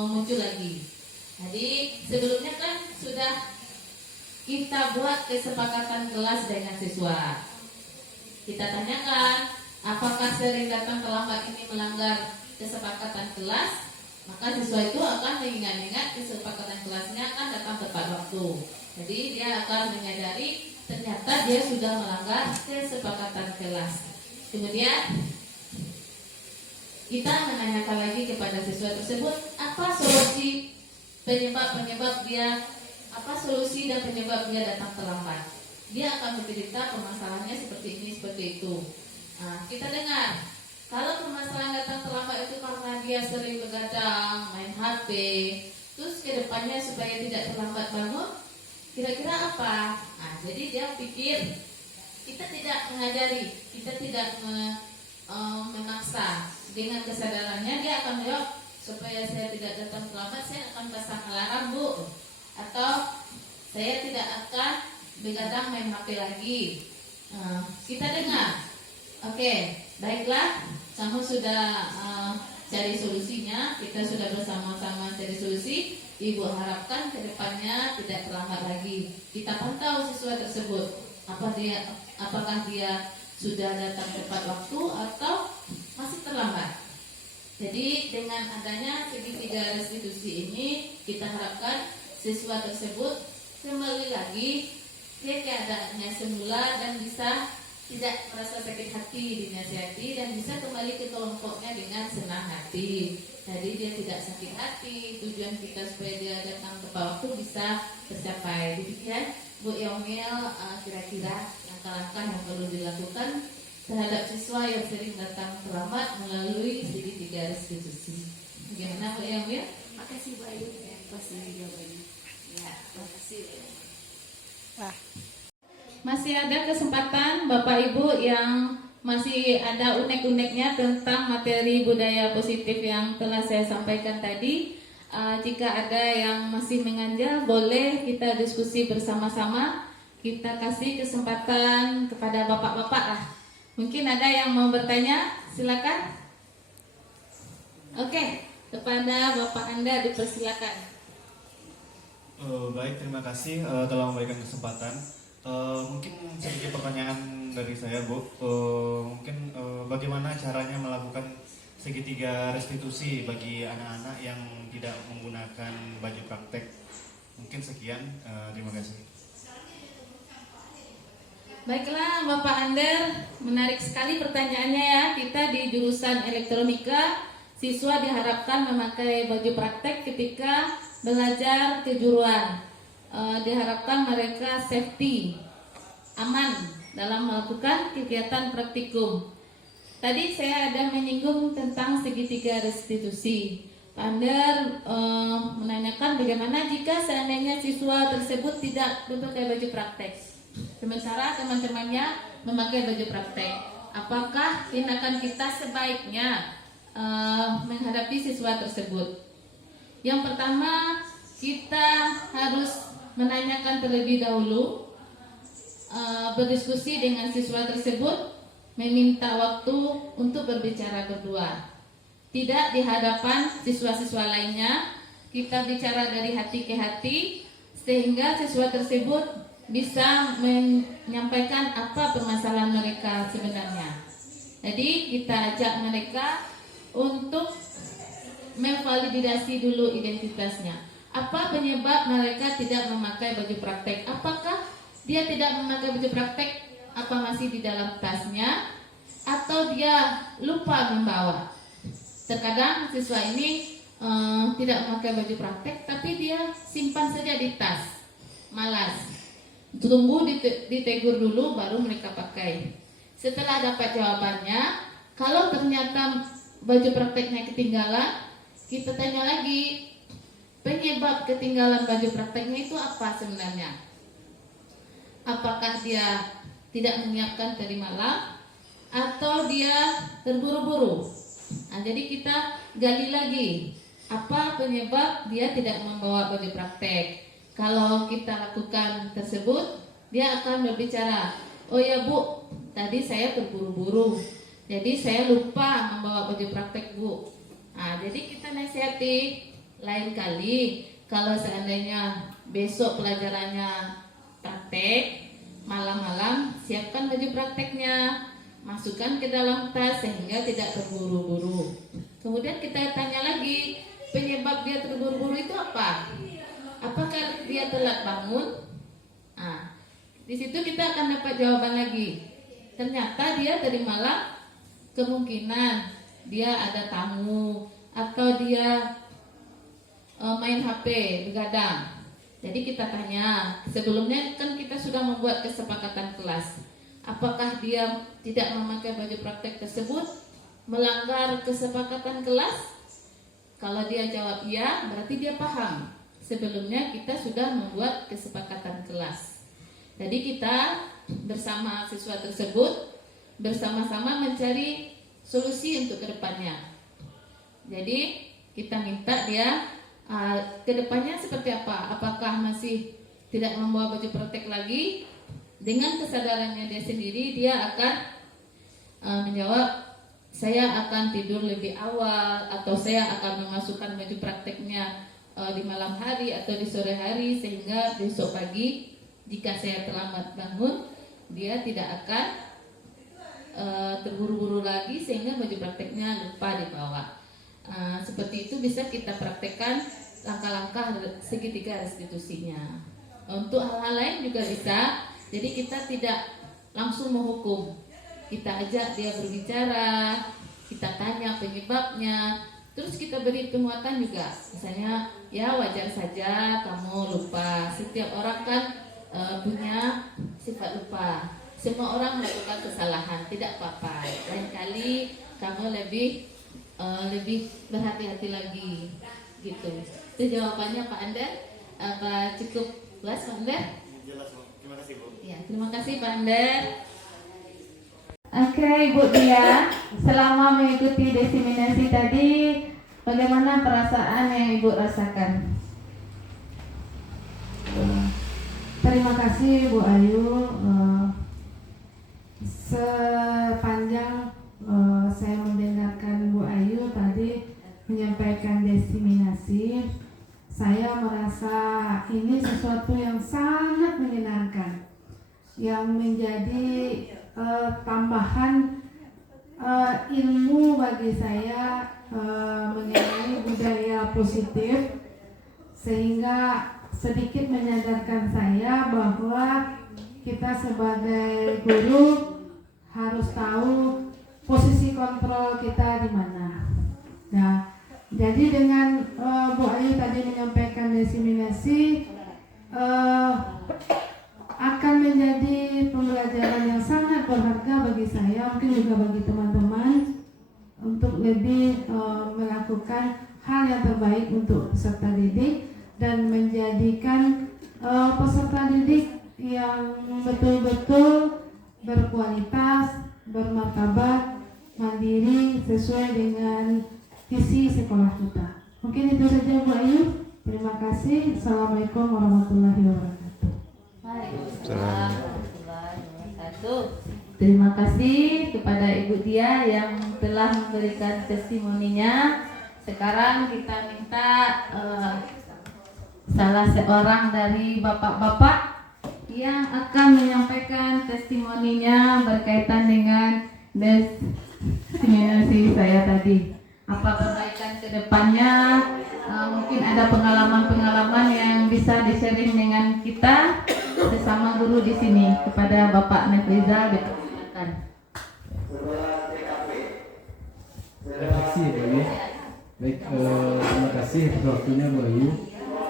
muncul lagi. Jadi sebelumnya kan sudah kita buat kesepakatan kelas dengan siswa. Kita tanyakan, apakah sering datang terlambat ini melanggar kesepakatan kelas? Maka siswa itu akan mengingat-ingat kesepakatan kelasnya akan datang tepat waktu. Jadi dia akan menyadari ternyata dia sudah melanggar kesepakatan kelas. Kemudian kita menanyakan lagi kepada siswa tersebut, apa solusi penyebab dia, apa solusi dan penyebab dia datang terlambat. Dia akan bercerita permasalahannya seperti ini, seperti itu. Nah, kita dengar, kalau permasalahan datang terlambat itu karena dia sering begadang, main HP, terus kedepannya supaya tidak terlambat bangun, kira-kira apa? Nah, jadi dia pikir kita tidak mengajari, kita tidak memaksa. Dengan kesadarannya dia akan menjawab, supaya saya tidak datang terlambat, saya akan pasang alarm, Bu, atau saya tidak akan begadang main HP lagi. Kita dengar, oke, baiklah, kamu sudah cari solusinya, kita sudah bersama-sama cari solusi. Ibu harapkan kedepannya tidak terlambat lagi. Kita pantau siswa tersebut, apakah dia sudah datang tepat waktu atau masih terlambat. Jadi dengan adanya segitiga restitusi ini, kita harapkan siswa tersebut kembali lagi ke keadaannya semula dan bisa tidak merasa sakit hati dinasihati dan bisa kembali ke kelompoknya dengan senang hati. Jadi dia tidak sakit hati, tujuan kita supaya dia datang tepat waktu bisa tercapai. Demikian Bu Yomil, kira-kira langkah-langkah yang perlu dilakukan terhadap siswa yang sering datang terlambat melalui segitiga restitusi. Bagaimana Bu Yomil? Makasih Bu Ayu atas jawabannya. Ya, makasih. Masih ada kesempatan Bapak Ibu yang masih ada unek-uneknya tentang materi budaya positif yang telah saya sampaikan tadi. Jika ada yang masih mengganjal, boleh kita diskusi bersama-sama. Kita kasih kesempatan kepada bapak-bapak lah. Mungkin ada yang mau bertanya, silakan. Oke, kepada Bapak Anda dipersilakan. Baik, terima kasih telah memberikan kesempatan. Mungkin sedikit pertanyaan dari saya, Bu. Mungkin bagaimana caranya melakukan segitiga restitusi bagi anak-anak yang tidak menggunakan baju praktek? Mungkin sekian, terima kasih. Baiklah Bapak Ander, menarik sekali pertanyaannya ya. Kita di jurusan elektronika, siswa diharapkan memakai baju praktek ketika belajar kejuruan. Diharapkan mereka safety, aman dalam melakukan kegiatan praktikum. Tadi saya ada menyinggung tentang segitiga restitusi. Pak Ander menanyakan bagaimana jika seandainya siswa tersebut tidak memakai baju praktek, sementara teman-temannya memakai baju praktek. Apakah tindakan kita sebaiknya menghadapi siswa tersebut? Yang pertama, kita harus menanyakan terlebih dahulu, berdiskusi dengan siswa tersebut, meminta waktu untuk berbicara berdua. Tidak di hadapan siswa-siswa lainnya, kita bicara dari hati ke hati, sehingga siswa tersebut bisa menyampaikan apa permasalahan mereka sebenarnya. Jadi kita ajak mereka untuk memvalidasi dulu identitasnya. Apa penyebab mereka tidak memakai baju praktek? Apakah dia tidak memakai baju praktek, apa masih di dalam tasnya, atau dia lupa membawa? Terkadang siswa ini tidak memakai baju praktek, tapi dia simpan saja di tas, malas. Tunggu ditegur dulu baru mereka pakai. Setelah dapat jawabannya, kalau ternyata baju prakteknya ketinggalan, kita tanya lagi, penyebab ketinggalan baju prakteknya itu apa sebenarnya? Apakah dia tidak menyiapkan tadi malam, atau dia terburu-buru? Nah, jadi kita gali lagi, apa penyebab dia tidak membawa baju praktek. Kalau kita lakukan tersebut, dia akan berbicara, oh ya Bu, tadi saya terburu-buru, jadi saya lupa membawa baju praktek Bu. Nah, jadi kita nasihati, lain kali kalau seandainya besok pelajarannya praktek, malam-malam siapkan baju prakteknya, masukkan ke dalam tas sehingga tidak terburu-buru. Kemudian kita tanya lagi, penyebab dia terburu-buru itu apa? Apakah dia telat bangun? Nah, di situ kita akan dapat jawaban lagi. Ternyata dia dari malam kemungkinan dia ada tamu atau dia main HP, begadang. Jadi kita tanya, sebelumnya kan kita sudah membuat kesepakatan kelas. Apakah dia tidak memakai baju praktek tersebut melanggar kesepakatan kelas? Kalau dia jawab iya, berarti dia paham. Sebelumnya kita sudah membuat kesepakatan kelas. Jadi kita bersama siswa tersebut bersama-sama mencari solusi untuk kedepannya. Jadi kita minta dia kedepannya seperti apa? Apakah masih tidak membawa baju praktek lagi? Dengan kesadarannya dia sendiri, dia akan menjawab, saya akan tidur lebih awal, atau saya akan memasukkan baju prakteknya di malam hari atau di sore hari, sehingga besok pagi jika saya terlambat bangun, dia tidak akan terburu-buru lagi sehingga baju prakteknya lupa dibawa. Seperti itu bisa kita praktekkan langkah-langkah segitiga restitusinya. Untuk hal-hal lain juga bisa. Jadi kita tidak langsung menghukum. Kita ajak dia berbicara, kita tanya penyebabnya, terus kita beri penguatan juga. Misalnya, ya wajar saja kamu lupa. Setiap orang kan punya sifat lupa. Semua orang melakukan kesalahan, tidak apa-apa. Lain kali kamu lebih berhati-hati lagi, gitu. Itu jawabannya Pak Ander. Apa cukup jelas Pak Ander? Jelas, Bu. Terima kasih, Bu. Ya, terima kasih Pak Ander. Oke, Ibu Dia, selama mengikuti desiminasi tadi, bagaimana perasaan yang Ibu rasakan? Terima kasih Bu Ayu. Sepanjang saya mendengarkan Bu Ayu tadi menyampaikan desiminasi, saya merasa ini sesuatu yang sangat menyenangkan, yang menjadi tambahan ilmu bagi saya mengenai budaya positif, sehingga sedikit menyadarkan saya bahwa kita sebagai guru harus tahu posisi kontrol kita di mana. Nah, jadi dengan Bu Ayu tadi menyampaikan desiminasi akan menjadi pembelajaran yang sangat berharga bagi saya, mungkin juga bagi teman-teman, untuk lebih melakukan hal yang terbaik untuk peserta didik dan menjadikan peserta didik yang betul-betul berkualitas, bermartabat, mandiri, sesuai dengan visi sekolah kita. Mungkin itu saja Bu Ayu. Terima kasih. Assalamualaikum warahmatullahi wabarakatuh. Waalaikumsalam warahmatullahi wabarakatuh. Terima kasih kepada Ibu Dia yang telah memberikan testimoninya. Sekarang kita minta salah seorang dari bapak-bapak yang akan menyampaikan testimoninya berkaitan dengan desiminasi saya tadi. Apa perbaikan ke depannya, mungkin ada pengalaman-pengalaman yang bisa di-sharing dengan kita sesama guru di sini. Kepada Bapak Nefrizal, silakan. Refleksi ya Bu Ayu. Baik, terima kasih atas waktunya Bu Ayu.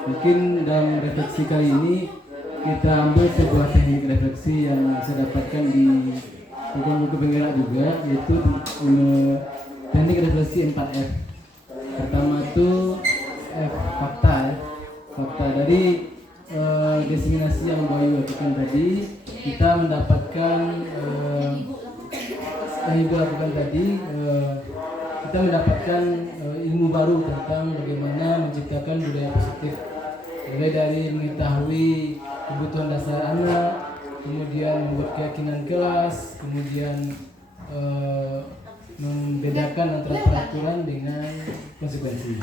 Mungkin dalam refleksi kali ini kita ambil sebuah teknik refleksi yang saya dapatkan di buku-buku penggerak juga, yaitu teknik refleksi 4F. Pertama itu F, fakta. Fakta dari desiminasi yang Bu Ayu lakukan tadi, kita mendapatkan yang Ibu lakukan tadi, kita mendapatkan ilmu baru tentang bagaimana menciptakan budaya positif, mulai dari mengetahui kebutuhan dasar anak, kemudian membuat keyakinan kelas, kemudian membedakan antara peraturan dengan konsekuensi.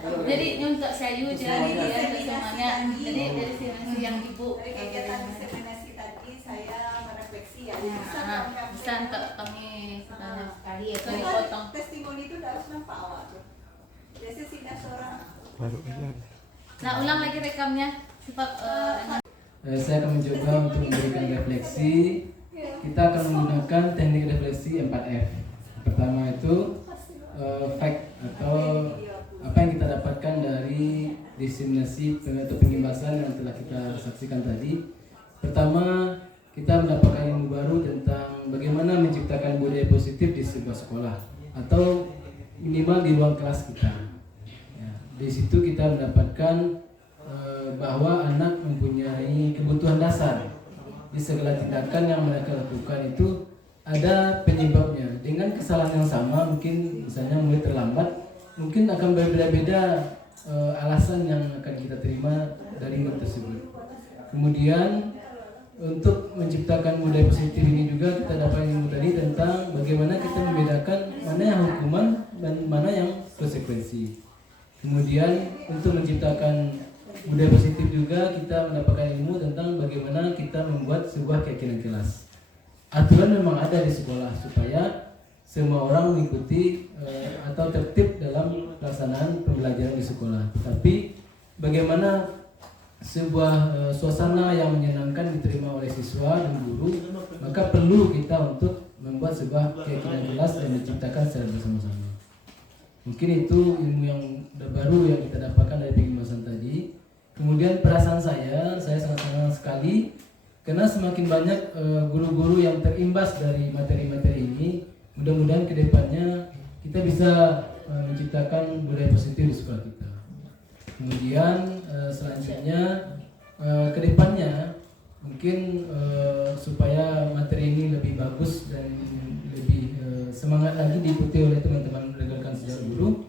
Jadi untuk sayu jadi dia semuanya. Jadi dari sini yang ibu kegiatan diseminasi tadi saya merefleksi ya. bisa untuk kami sekali ya kami Soalnya potong. testimoni itu harus nampak awal tuh. Biasanya tidak seorang. Nah ulang lagi rekamnya. Sifat Saya akan mencoba untuk memberikan refleksi. Kita akan menggunakan teknik refleksi 4F. Pertama itu fact atau apa yang kita dapatkan dari diseminasi atau pengimbasan yang telah kita saksikan tadi. Pertama, kita mendapatkan ilmu baru tentang bagaimana menciptakan budaya positif di sebuah sekolah atau minimal di ruang kelas kita. Ya, di situ kita mendapatkan bahwa anak mempunyai kebutuhan dasar. Di segala tindakan yang mereka lakukan itu ada penyebabnya. Dengan kesalahan yang sama, mungkin misalnya mulai terlambat, mungkin akan berbeda-beda alasan yang akan kita terima dari murid tersebut. Kemudian untuk menciptakan budaya positif ini juga kita dapat ilmu tadi tentang bagaimana kita membedakan mana yang hukuman dan mana yang konsekuensi. Kemudian untuk menciptakan budaya positif juga kita mendapatkan ilmu tentang bagaimana kita membuat sebuah keyakinan kelas. Aturan memang ada di sekolah supaya semua orang mengikuti atau tertib dalam pelaksanaan pembelajaran di sekolah. Tetapi bagaimana sebuah suasana yang menyenangkan diterima oleh siswa dan guru, maka perlu kita untuk membuat sebuah keyakinan kelas dan menciptakan secara bersama-sama. Mungkin itu ilmu yang baru yang kita dapatkan dari pengimbasan tadi. Kemudian perasaan saya sangat senang sekali karena semakin banyak guru-guru yang terimbas dari materi-materi ini. Mudah-mudahan ke depannya kita bisa menciptakan budaya positif di sekolah kita. Kemudian selanjutnya ke depannya mungkin supaya materi ini lebih bagus dan lebih semangat lagi diikuti oleh teman-teman rekan-rekan sejawat guru.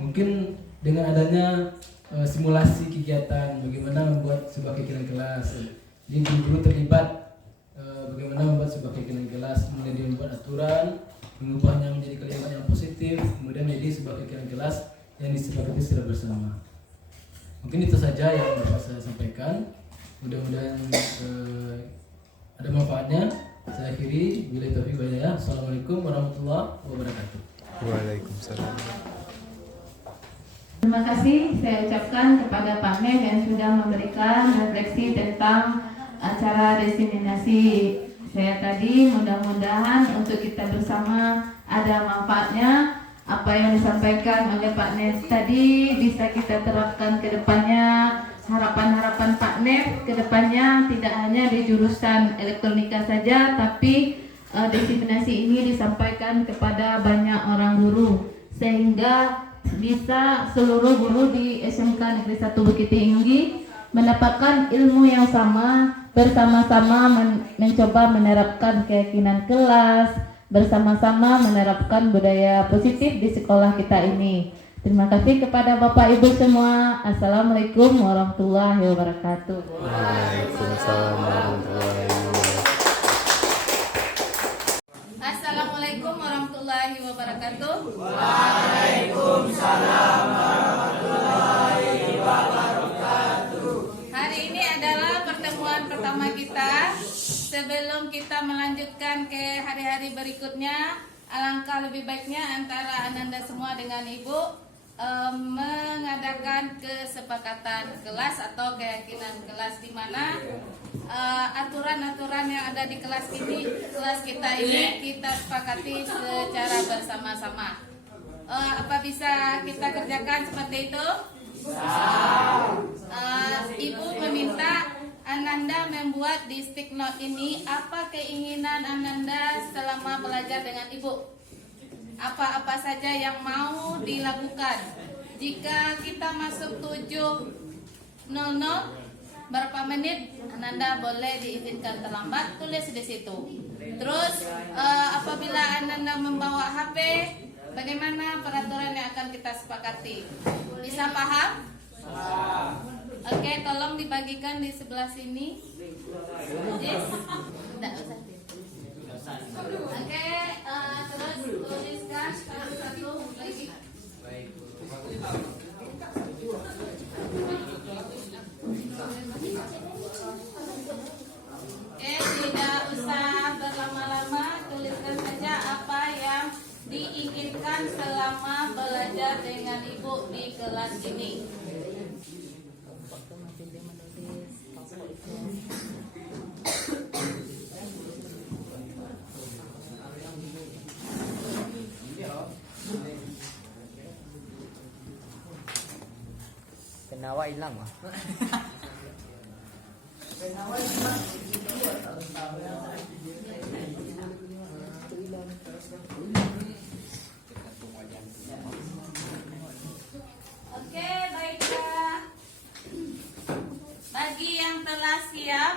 Mungkin dengan adanya simulasi kegiatan bagaimana membuat sebuah keyakinan kelas. Jadi guru terlibat bagaimana membuat sebuah keyakinan kelas, kemudian dia membuat aturan, mengubahnya menjadi kalimat yang positif, kemudian menjadi sebuah keyakinan kelas yang disepakati secara bersama. Mungkin itu saja yang dapat saya sampaikan. Mudah-mudahan ada manfaatnya. Saya akhiri. Billahi taufiq wal hidayah. Assalamualaikum warahmatullahi wabarakatuh. Waalaikumsalam. Terima kasih saya ucapkan kepada Pak Mem yang sudah memberikan refleksi tentang acara diseminasi saya tadi. Mudah-mudahan untuk kita bersama ada manfaatnya. Apa yang disampaikan oleh Pak Nef tadi bisa kita terapkan ke depannya. Harapan-harapan Pak Nef ke depannya tidak hanya di jurusan elektronika saja, tapi diseminasi ini disampaikan kepada banyak orang guru sehingga bisa seluruh guru di SMK Negeri 1 Bukit Tinggi mendapatkan ilmu yang sama, bersama-sama mencoba menerapkan keyakinan kelas, bersama-sama menerapkan budaya positif di sekolah kita ini. Terima kasih kepada Bapak Ibu semua. Assalamualaikum warahmatullahi wabarakatuh. Waalaikumsalam warahmatullahi wabarakatuh. Assalamualaikum warahmatullahi wabarakatuh. Waalaikumsalam warahmatullahi wabarakatuh. Hari ini adalah pertemuan pertama kita. Sebelum kita melanjutkan ke hari-hari berikutnya, alangkah lebih baiknya antara Ananda semua dengan Ibu mengadakan kesepakatan kelas atau keyakinan kelas, di mana aturan-aturan yang ada di kelas kita ini kita sepakati secara bersama-sama. Apa bisa kita kerjakan seperti itu? Ibu meminta Ananda membuat di stick note ini apa keinginan Ananda selama belajar dengan Ibu. Apa-apa saja yang mau dilakukan. Jika kita masuk 7.00, berapa menit Ananda boleh diizinkan terlambat, tulis di situ. Terus apabila Ananda membawa HP, bagaimana peraturan yang akan kita sepakati? Bisa paham? Oke, tolong dibagikan di sebelah sini. Yes. Tidak usah. Oke, terus tuliskan satu lagi. Tidak usah berlama-lama, tuliskan saja apa yang diinginkan selama belajar dengan ibu di kelas ini. Penawa hilang mah. Oke, baiklah. Bagi yang telah siap,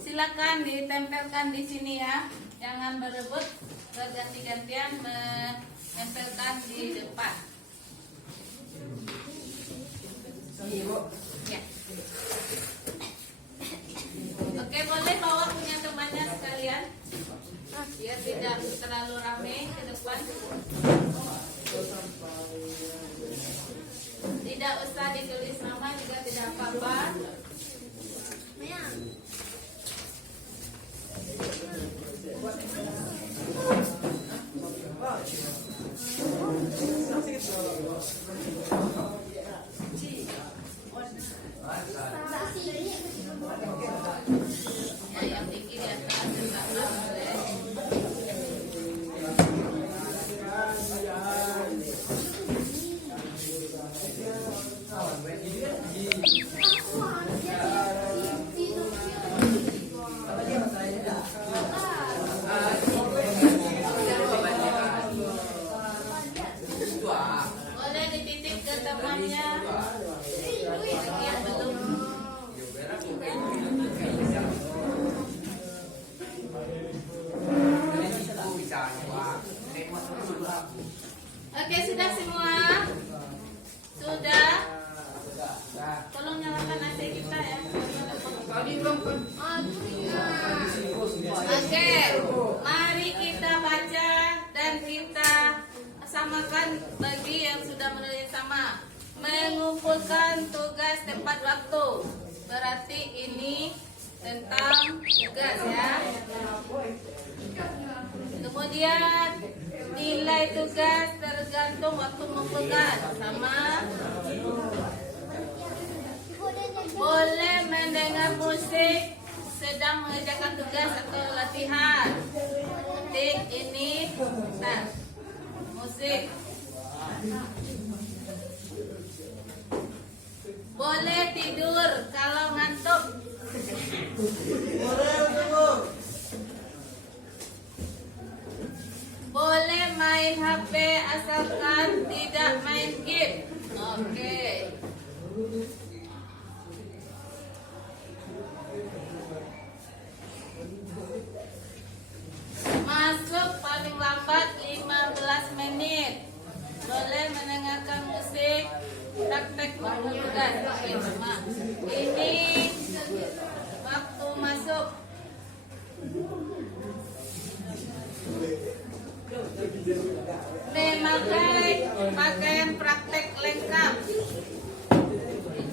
silakan ditempelkan di sini ya. Jangan berebut, berganti-gantian menempelkan di depan. Ya. Oke, boleh bawa punya temannya sekalian, biar tidak terlalu ramai ke depan. Tidak usah ditulis nama juga tidak apa-apa. Ya, yang tinggi di atas juga boleh. Boleh dititip ke temannya yang belum. Oke, sudah semua? Sudah? Tolong nyalakan AC kita ya. Oke, mari kita baca dan kita samakan bagi yang sudah menulis sama. Mengumpulkan tugas tepat waktu. Berarti ini tentang tugas ya. Kemudian nilai tugas tergantung waktu mengumpulkan. Sama. Boleh mendengar musik sedang mengerjakan tugas atau latihan. Tik ini, nah, musik. Boleh tidur kalau ngantuk. Boleh main HP asalkan tidak main game. Oke. Masuk paling lambat 15 menit. Boleh mendengarkan musik, praktek tugas. Ini waktu masuk. Memakai pakaian praktek lengkap.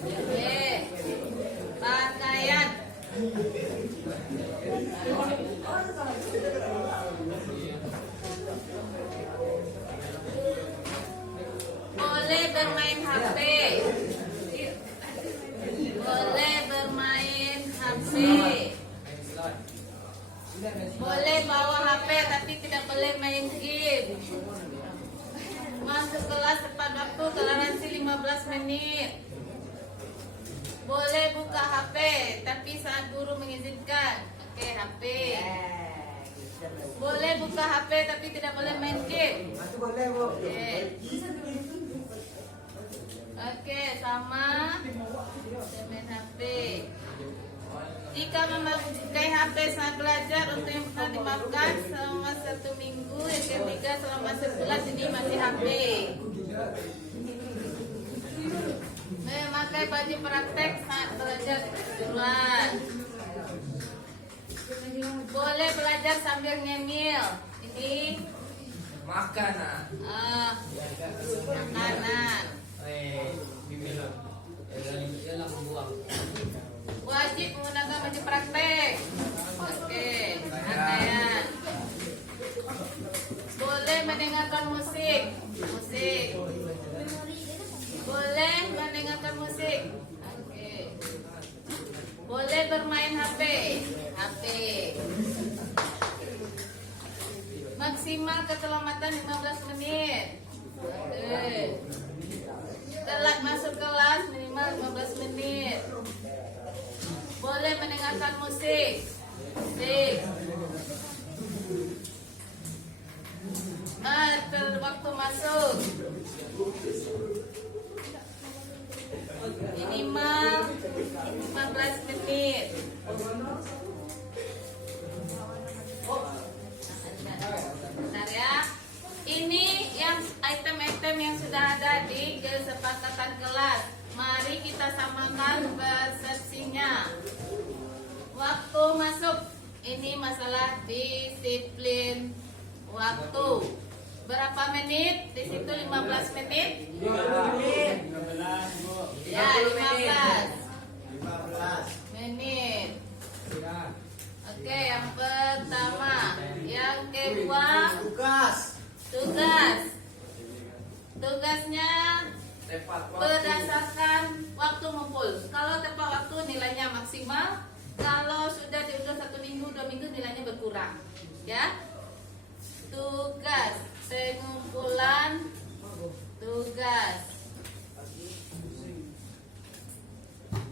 Oke. Pakaian. Boleh bermain HP. Boleh bermain HP. Boleh bawa HP tapi tidak boleh main game. Masuk kelas tepat waktu, toleransi 15 menit. Boleh buka HP tapi saat guru mengizinkan. Oke, HP. Boleh buka HP tapi tidak boleh main game. Boleh, Bu. Oke, sama. Main HP. Jika memakai HP saat belajar, untuk yang pernah dimaafkan selama 1 minggu, yang ketiga selama sebulan, ini masih HP. Memakai baju praktek saat belajar sebulan. Boleh belajar sambil ngemil. Ini Makanan. Makanan. Wajib menggunakan baju praktek. Oke, rangkaian. Boleh mendengarkan musik. Musik. Boleh mendengarkan musik. Oke. Boleh bermain HP. HP. Maksimal keselamatan 15 menit. Oke. Telat masuk kelas minimal 15 menit. Boleh mendengarkan musik. Musik. Waktu masuk minimal 15 menit. Bentar ya. Ini yang item-item yang sudah ada di kesepakatan kelas. Mari kita samakan persepsinya. Waktu masuk, ini masalah disiplin waktu. Berapa menit? Di situ 15 menit. 20 menit. Ya, 15 menit. Oke, yang pertama. Yang kedua, tugas. Tugasnya berdasarkan waktu ngumpul. Kalau tepat waktu nilainya maksimal. Kalau sudah diundur 1 minggu, 2 minggu nilainya berkurang. Ya. Tugas pengumpulan tugas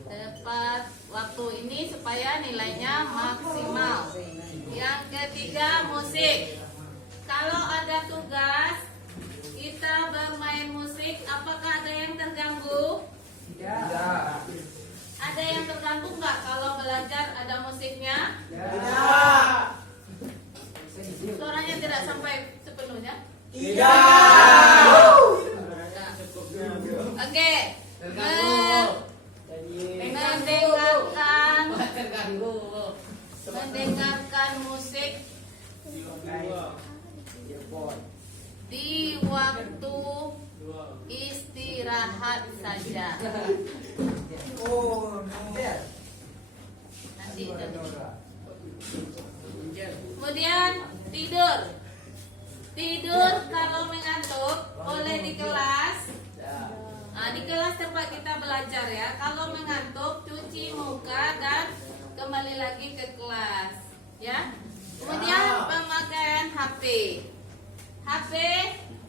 tepat waktu ini supaya nilainya maksimal. Yang ketiga, musik. Kalau ada tugas kita bermain musik, apakah ada yang terganggu? Tidak. Ada yang terganggu nggak kalau belajar ada musiknya? Tidak. Suaranya tidak sampai sepenuhnya? Tidak. Oke. Mendengarkan musik di waktu istirahat saja. Nanti. Kemudian tidur. Tidur kalau mengantuk boleh di kelas. Nah, di kelas tempat kita belajar ya. Kalau mengantuk cuci muka dan kembali lagi ke kelas, ya. Kemudian pemakaian HP. HP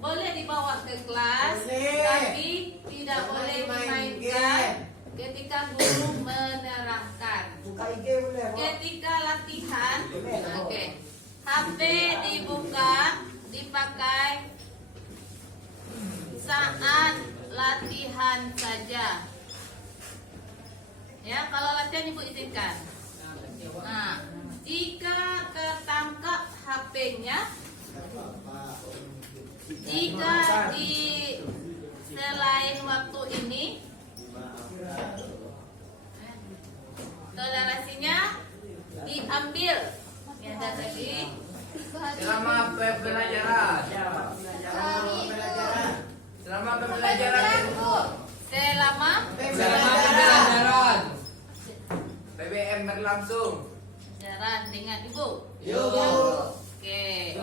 boleh dibawa ke kelas, tapi tidak boleh dimainkan ketika guru menerangkan. Ketika latihan, oke. HP dibuka, dipakai saat latihan saja. Ya, kalau latihan Ibu izinkan. Nah, jika tertangkap HP-nya, jika di selain waktu ini toleransinya diambil. Ya, ada lagi. Selama pembelajaran. Selama pembelajaran. Selama pembelajaran. PBM berlangsung. Jalan dengan Ibu. Oke.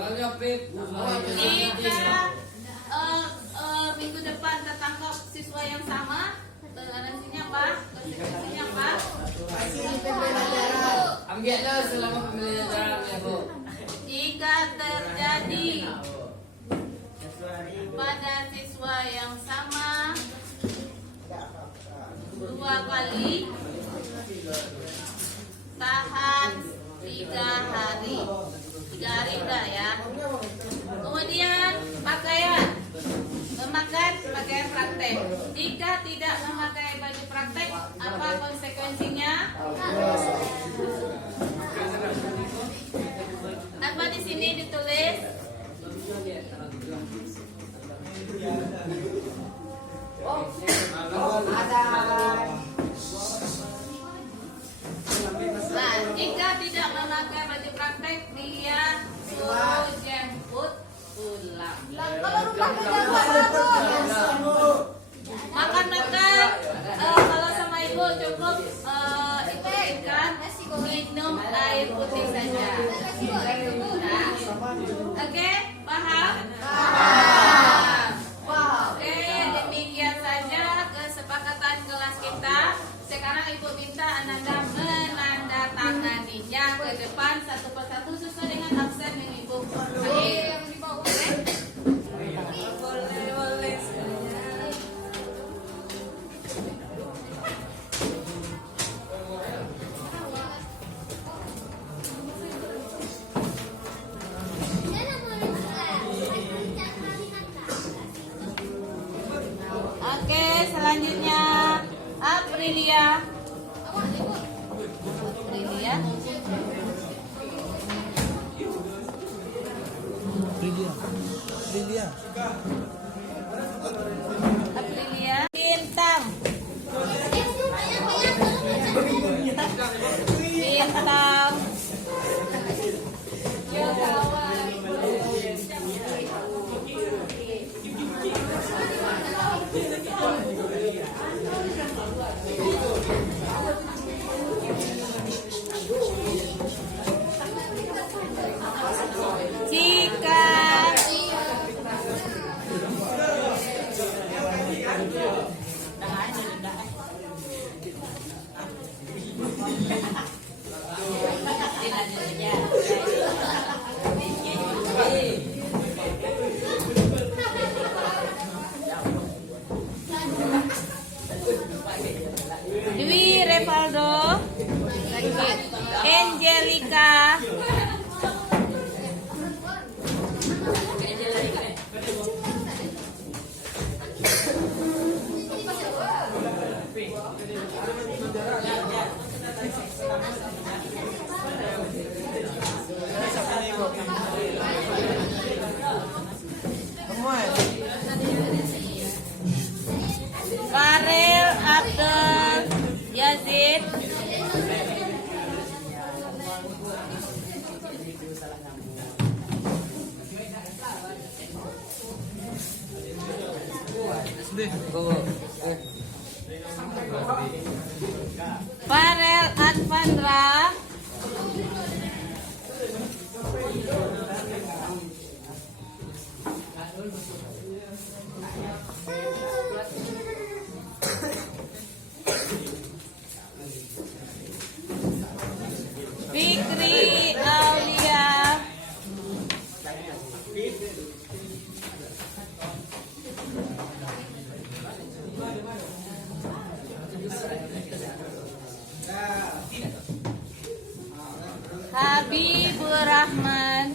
Jika minggu depan tertangkap siswa yang sama, toleransinya apa? Konsekuensinya apa? Ambillah selama pembelajaran ya Bu. Jika terjadi pada siswa yang sama 2 kali, tahan 3 hari. 3 hari udah ya. Kemudian pakaian. Memakai pakaian praktek. Jika tidak memakai baju praktek, apa konsekuensinya? Apa di sini ditulis? Nah, jika tidak memakai baju praktek Makan-makan, kalau sama ibu cukup itu ikan, minum air putih saja. Nah, oke, paham? Paham. Oke, demikian saja kesepakatan kelas kita. Sekarang ibu minta Ananda menandatanganinya ke depan satu persatu sesuai dengan absen yang ibu hadir. Boleh saja. Oke, selanjutnya Aprilia. Aprilia. Aprilia. Bintang. Bintang. Jika Dwi Revaldo, Angelica, Farel Abdul Yazid, Farel Advandra, Fikri Aulia, Habibur Rahman,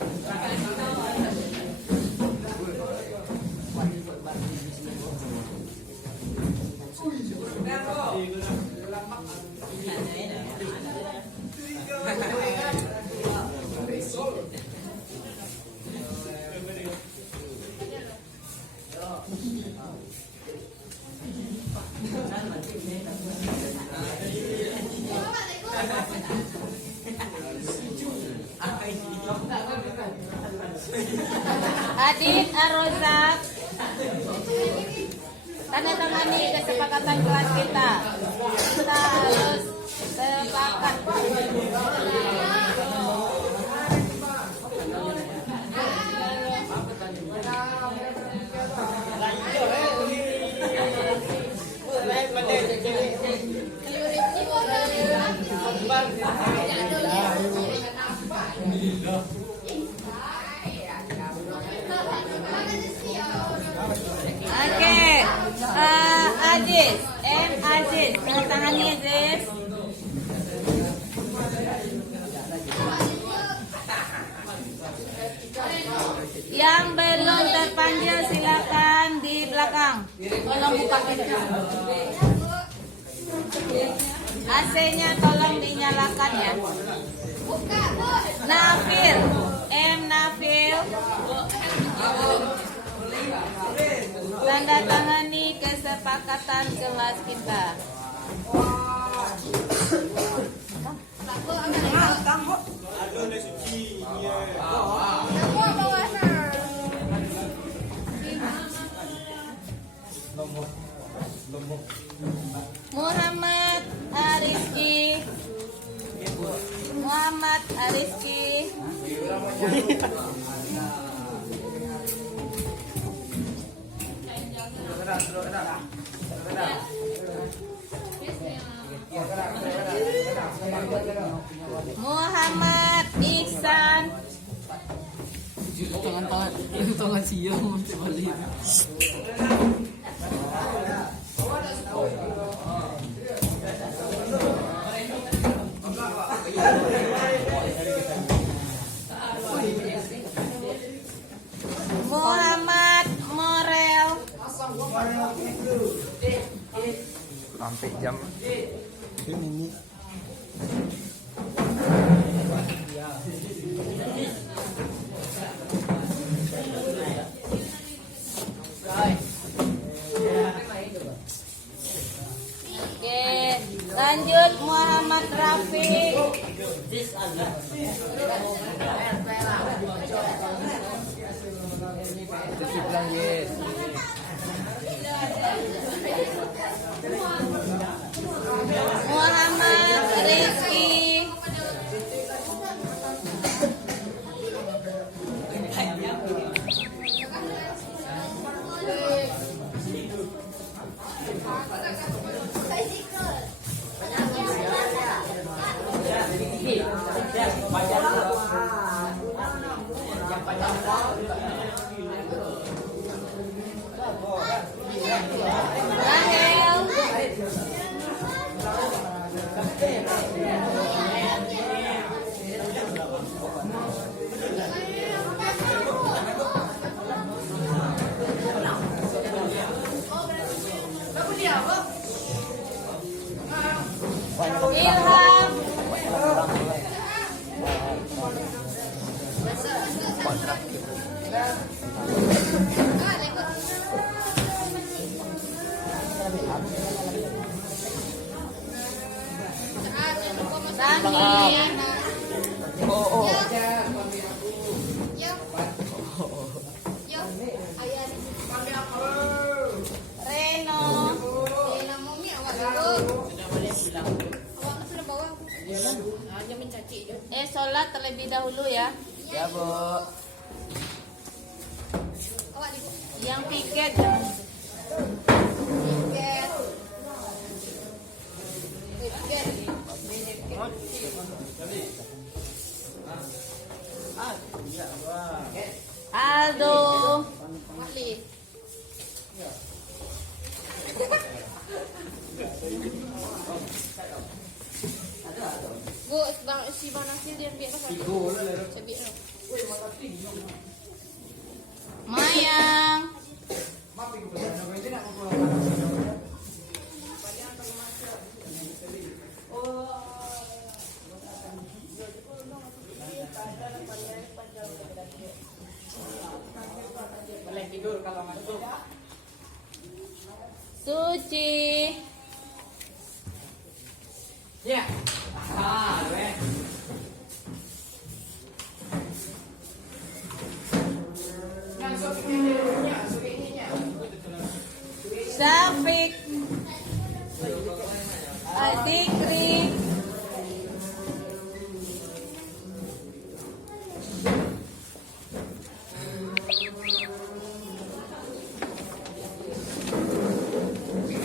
Adit Arozak. Tanda tangani kesepakatan kelas kita. Kita harus sepakat. Oke, Aziz, Aziz, tanda tangani Aziz. Yang belum terpanggil silakan di belakang. Tolong buka pintu. AC-nya tolong dinyalakan ya. Nafil, Nafil. Tanda tangani kesepakatan kelas kita. Kak Rizky. Muhammad Ihsan. Tangan siang balik. Muhammad Morel. Sampai jam ini. Oke, lanjut Muhammad Rafiq. Muhammad Rizky. Ilham. Sami. Reno. Sholat terlebih dahulu ya. Ya, Bu. Yang piket. Aldo. Bu, si Banasir dia biar Mayang. Boleh tidur kalau masuk. Suci. Ya. Weh. Syafiq. Adikri.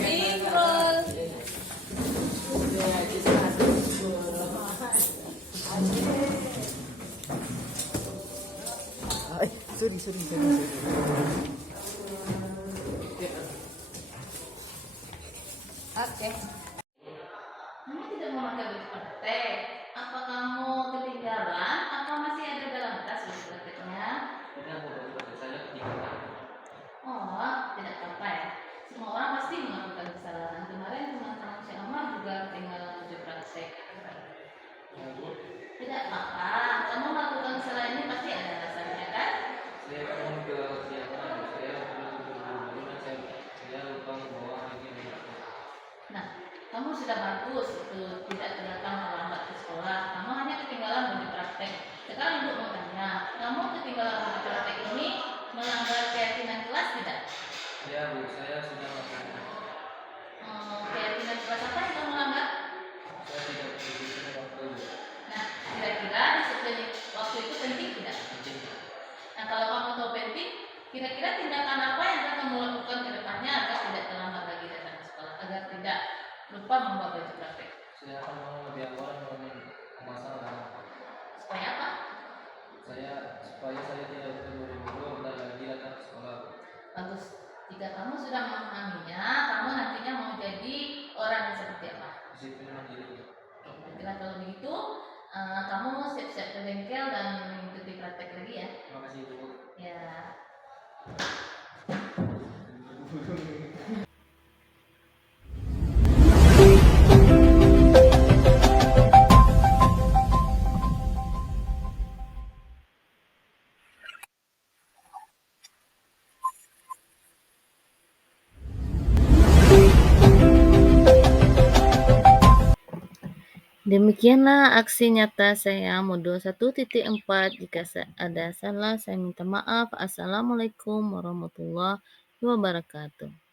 Ikrul. Sorry. Oke. Kamu tidak memakai baju praktek. Apa kamu ketinggalan? Apa masih ada dalam tas baju prakteknya? Oh, tidak apa-apa ya. Semua orang pasti melakukan kesalahan. Kemarin teman-teman si Amar juga ketinggalan baju praktek. Tidak apa-apa. Kamu melakukan kesalahan ini pasti ada alasannya kan? Saya mohon ke siapa? Saya lupa membawa ini. Nah, kamu sudah bagus itu tidak datang terlambat ke sekolah. Kamu hanya ketinggalan baju praktek. Sekarang ibu mau tanya, kamu ketinggalan baju praktek ini melanggar keyakinan kelas tidak? Ya Bu, saya sudah melakukan. Keyakinan kelas apa yang kamu melanggar? Saya tidak begitu waktu. Nah, kira-kira di Jika kamu sudah memahaminya, kamu nantinya mau jadi orang yang seperti apa? Baiklah, kalau begitu kamu siap-siap ke bengkel dan mengikuti praktek lagi ya. Terima kasih Bu. Ya. Demikianlah aksi nyata saya modul 1.4. Jika ada salah, saya minta maaf. Assalamualaikum warahmatullahi wabarakatuh.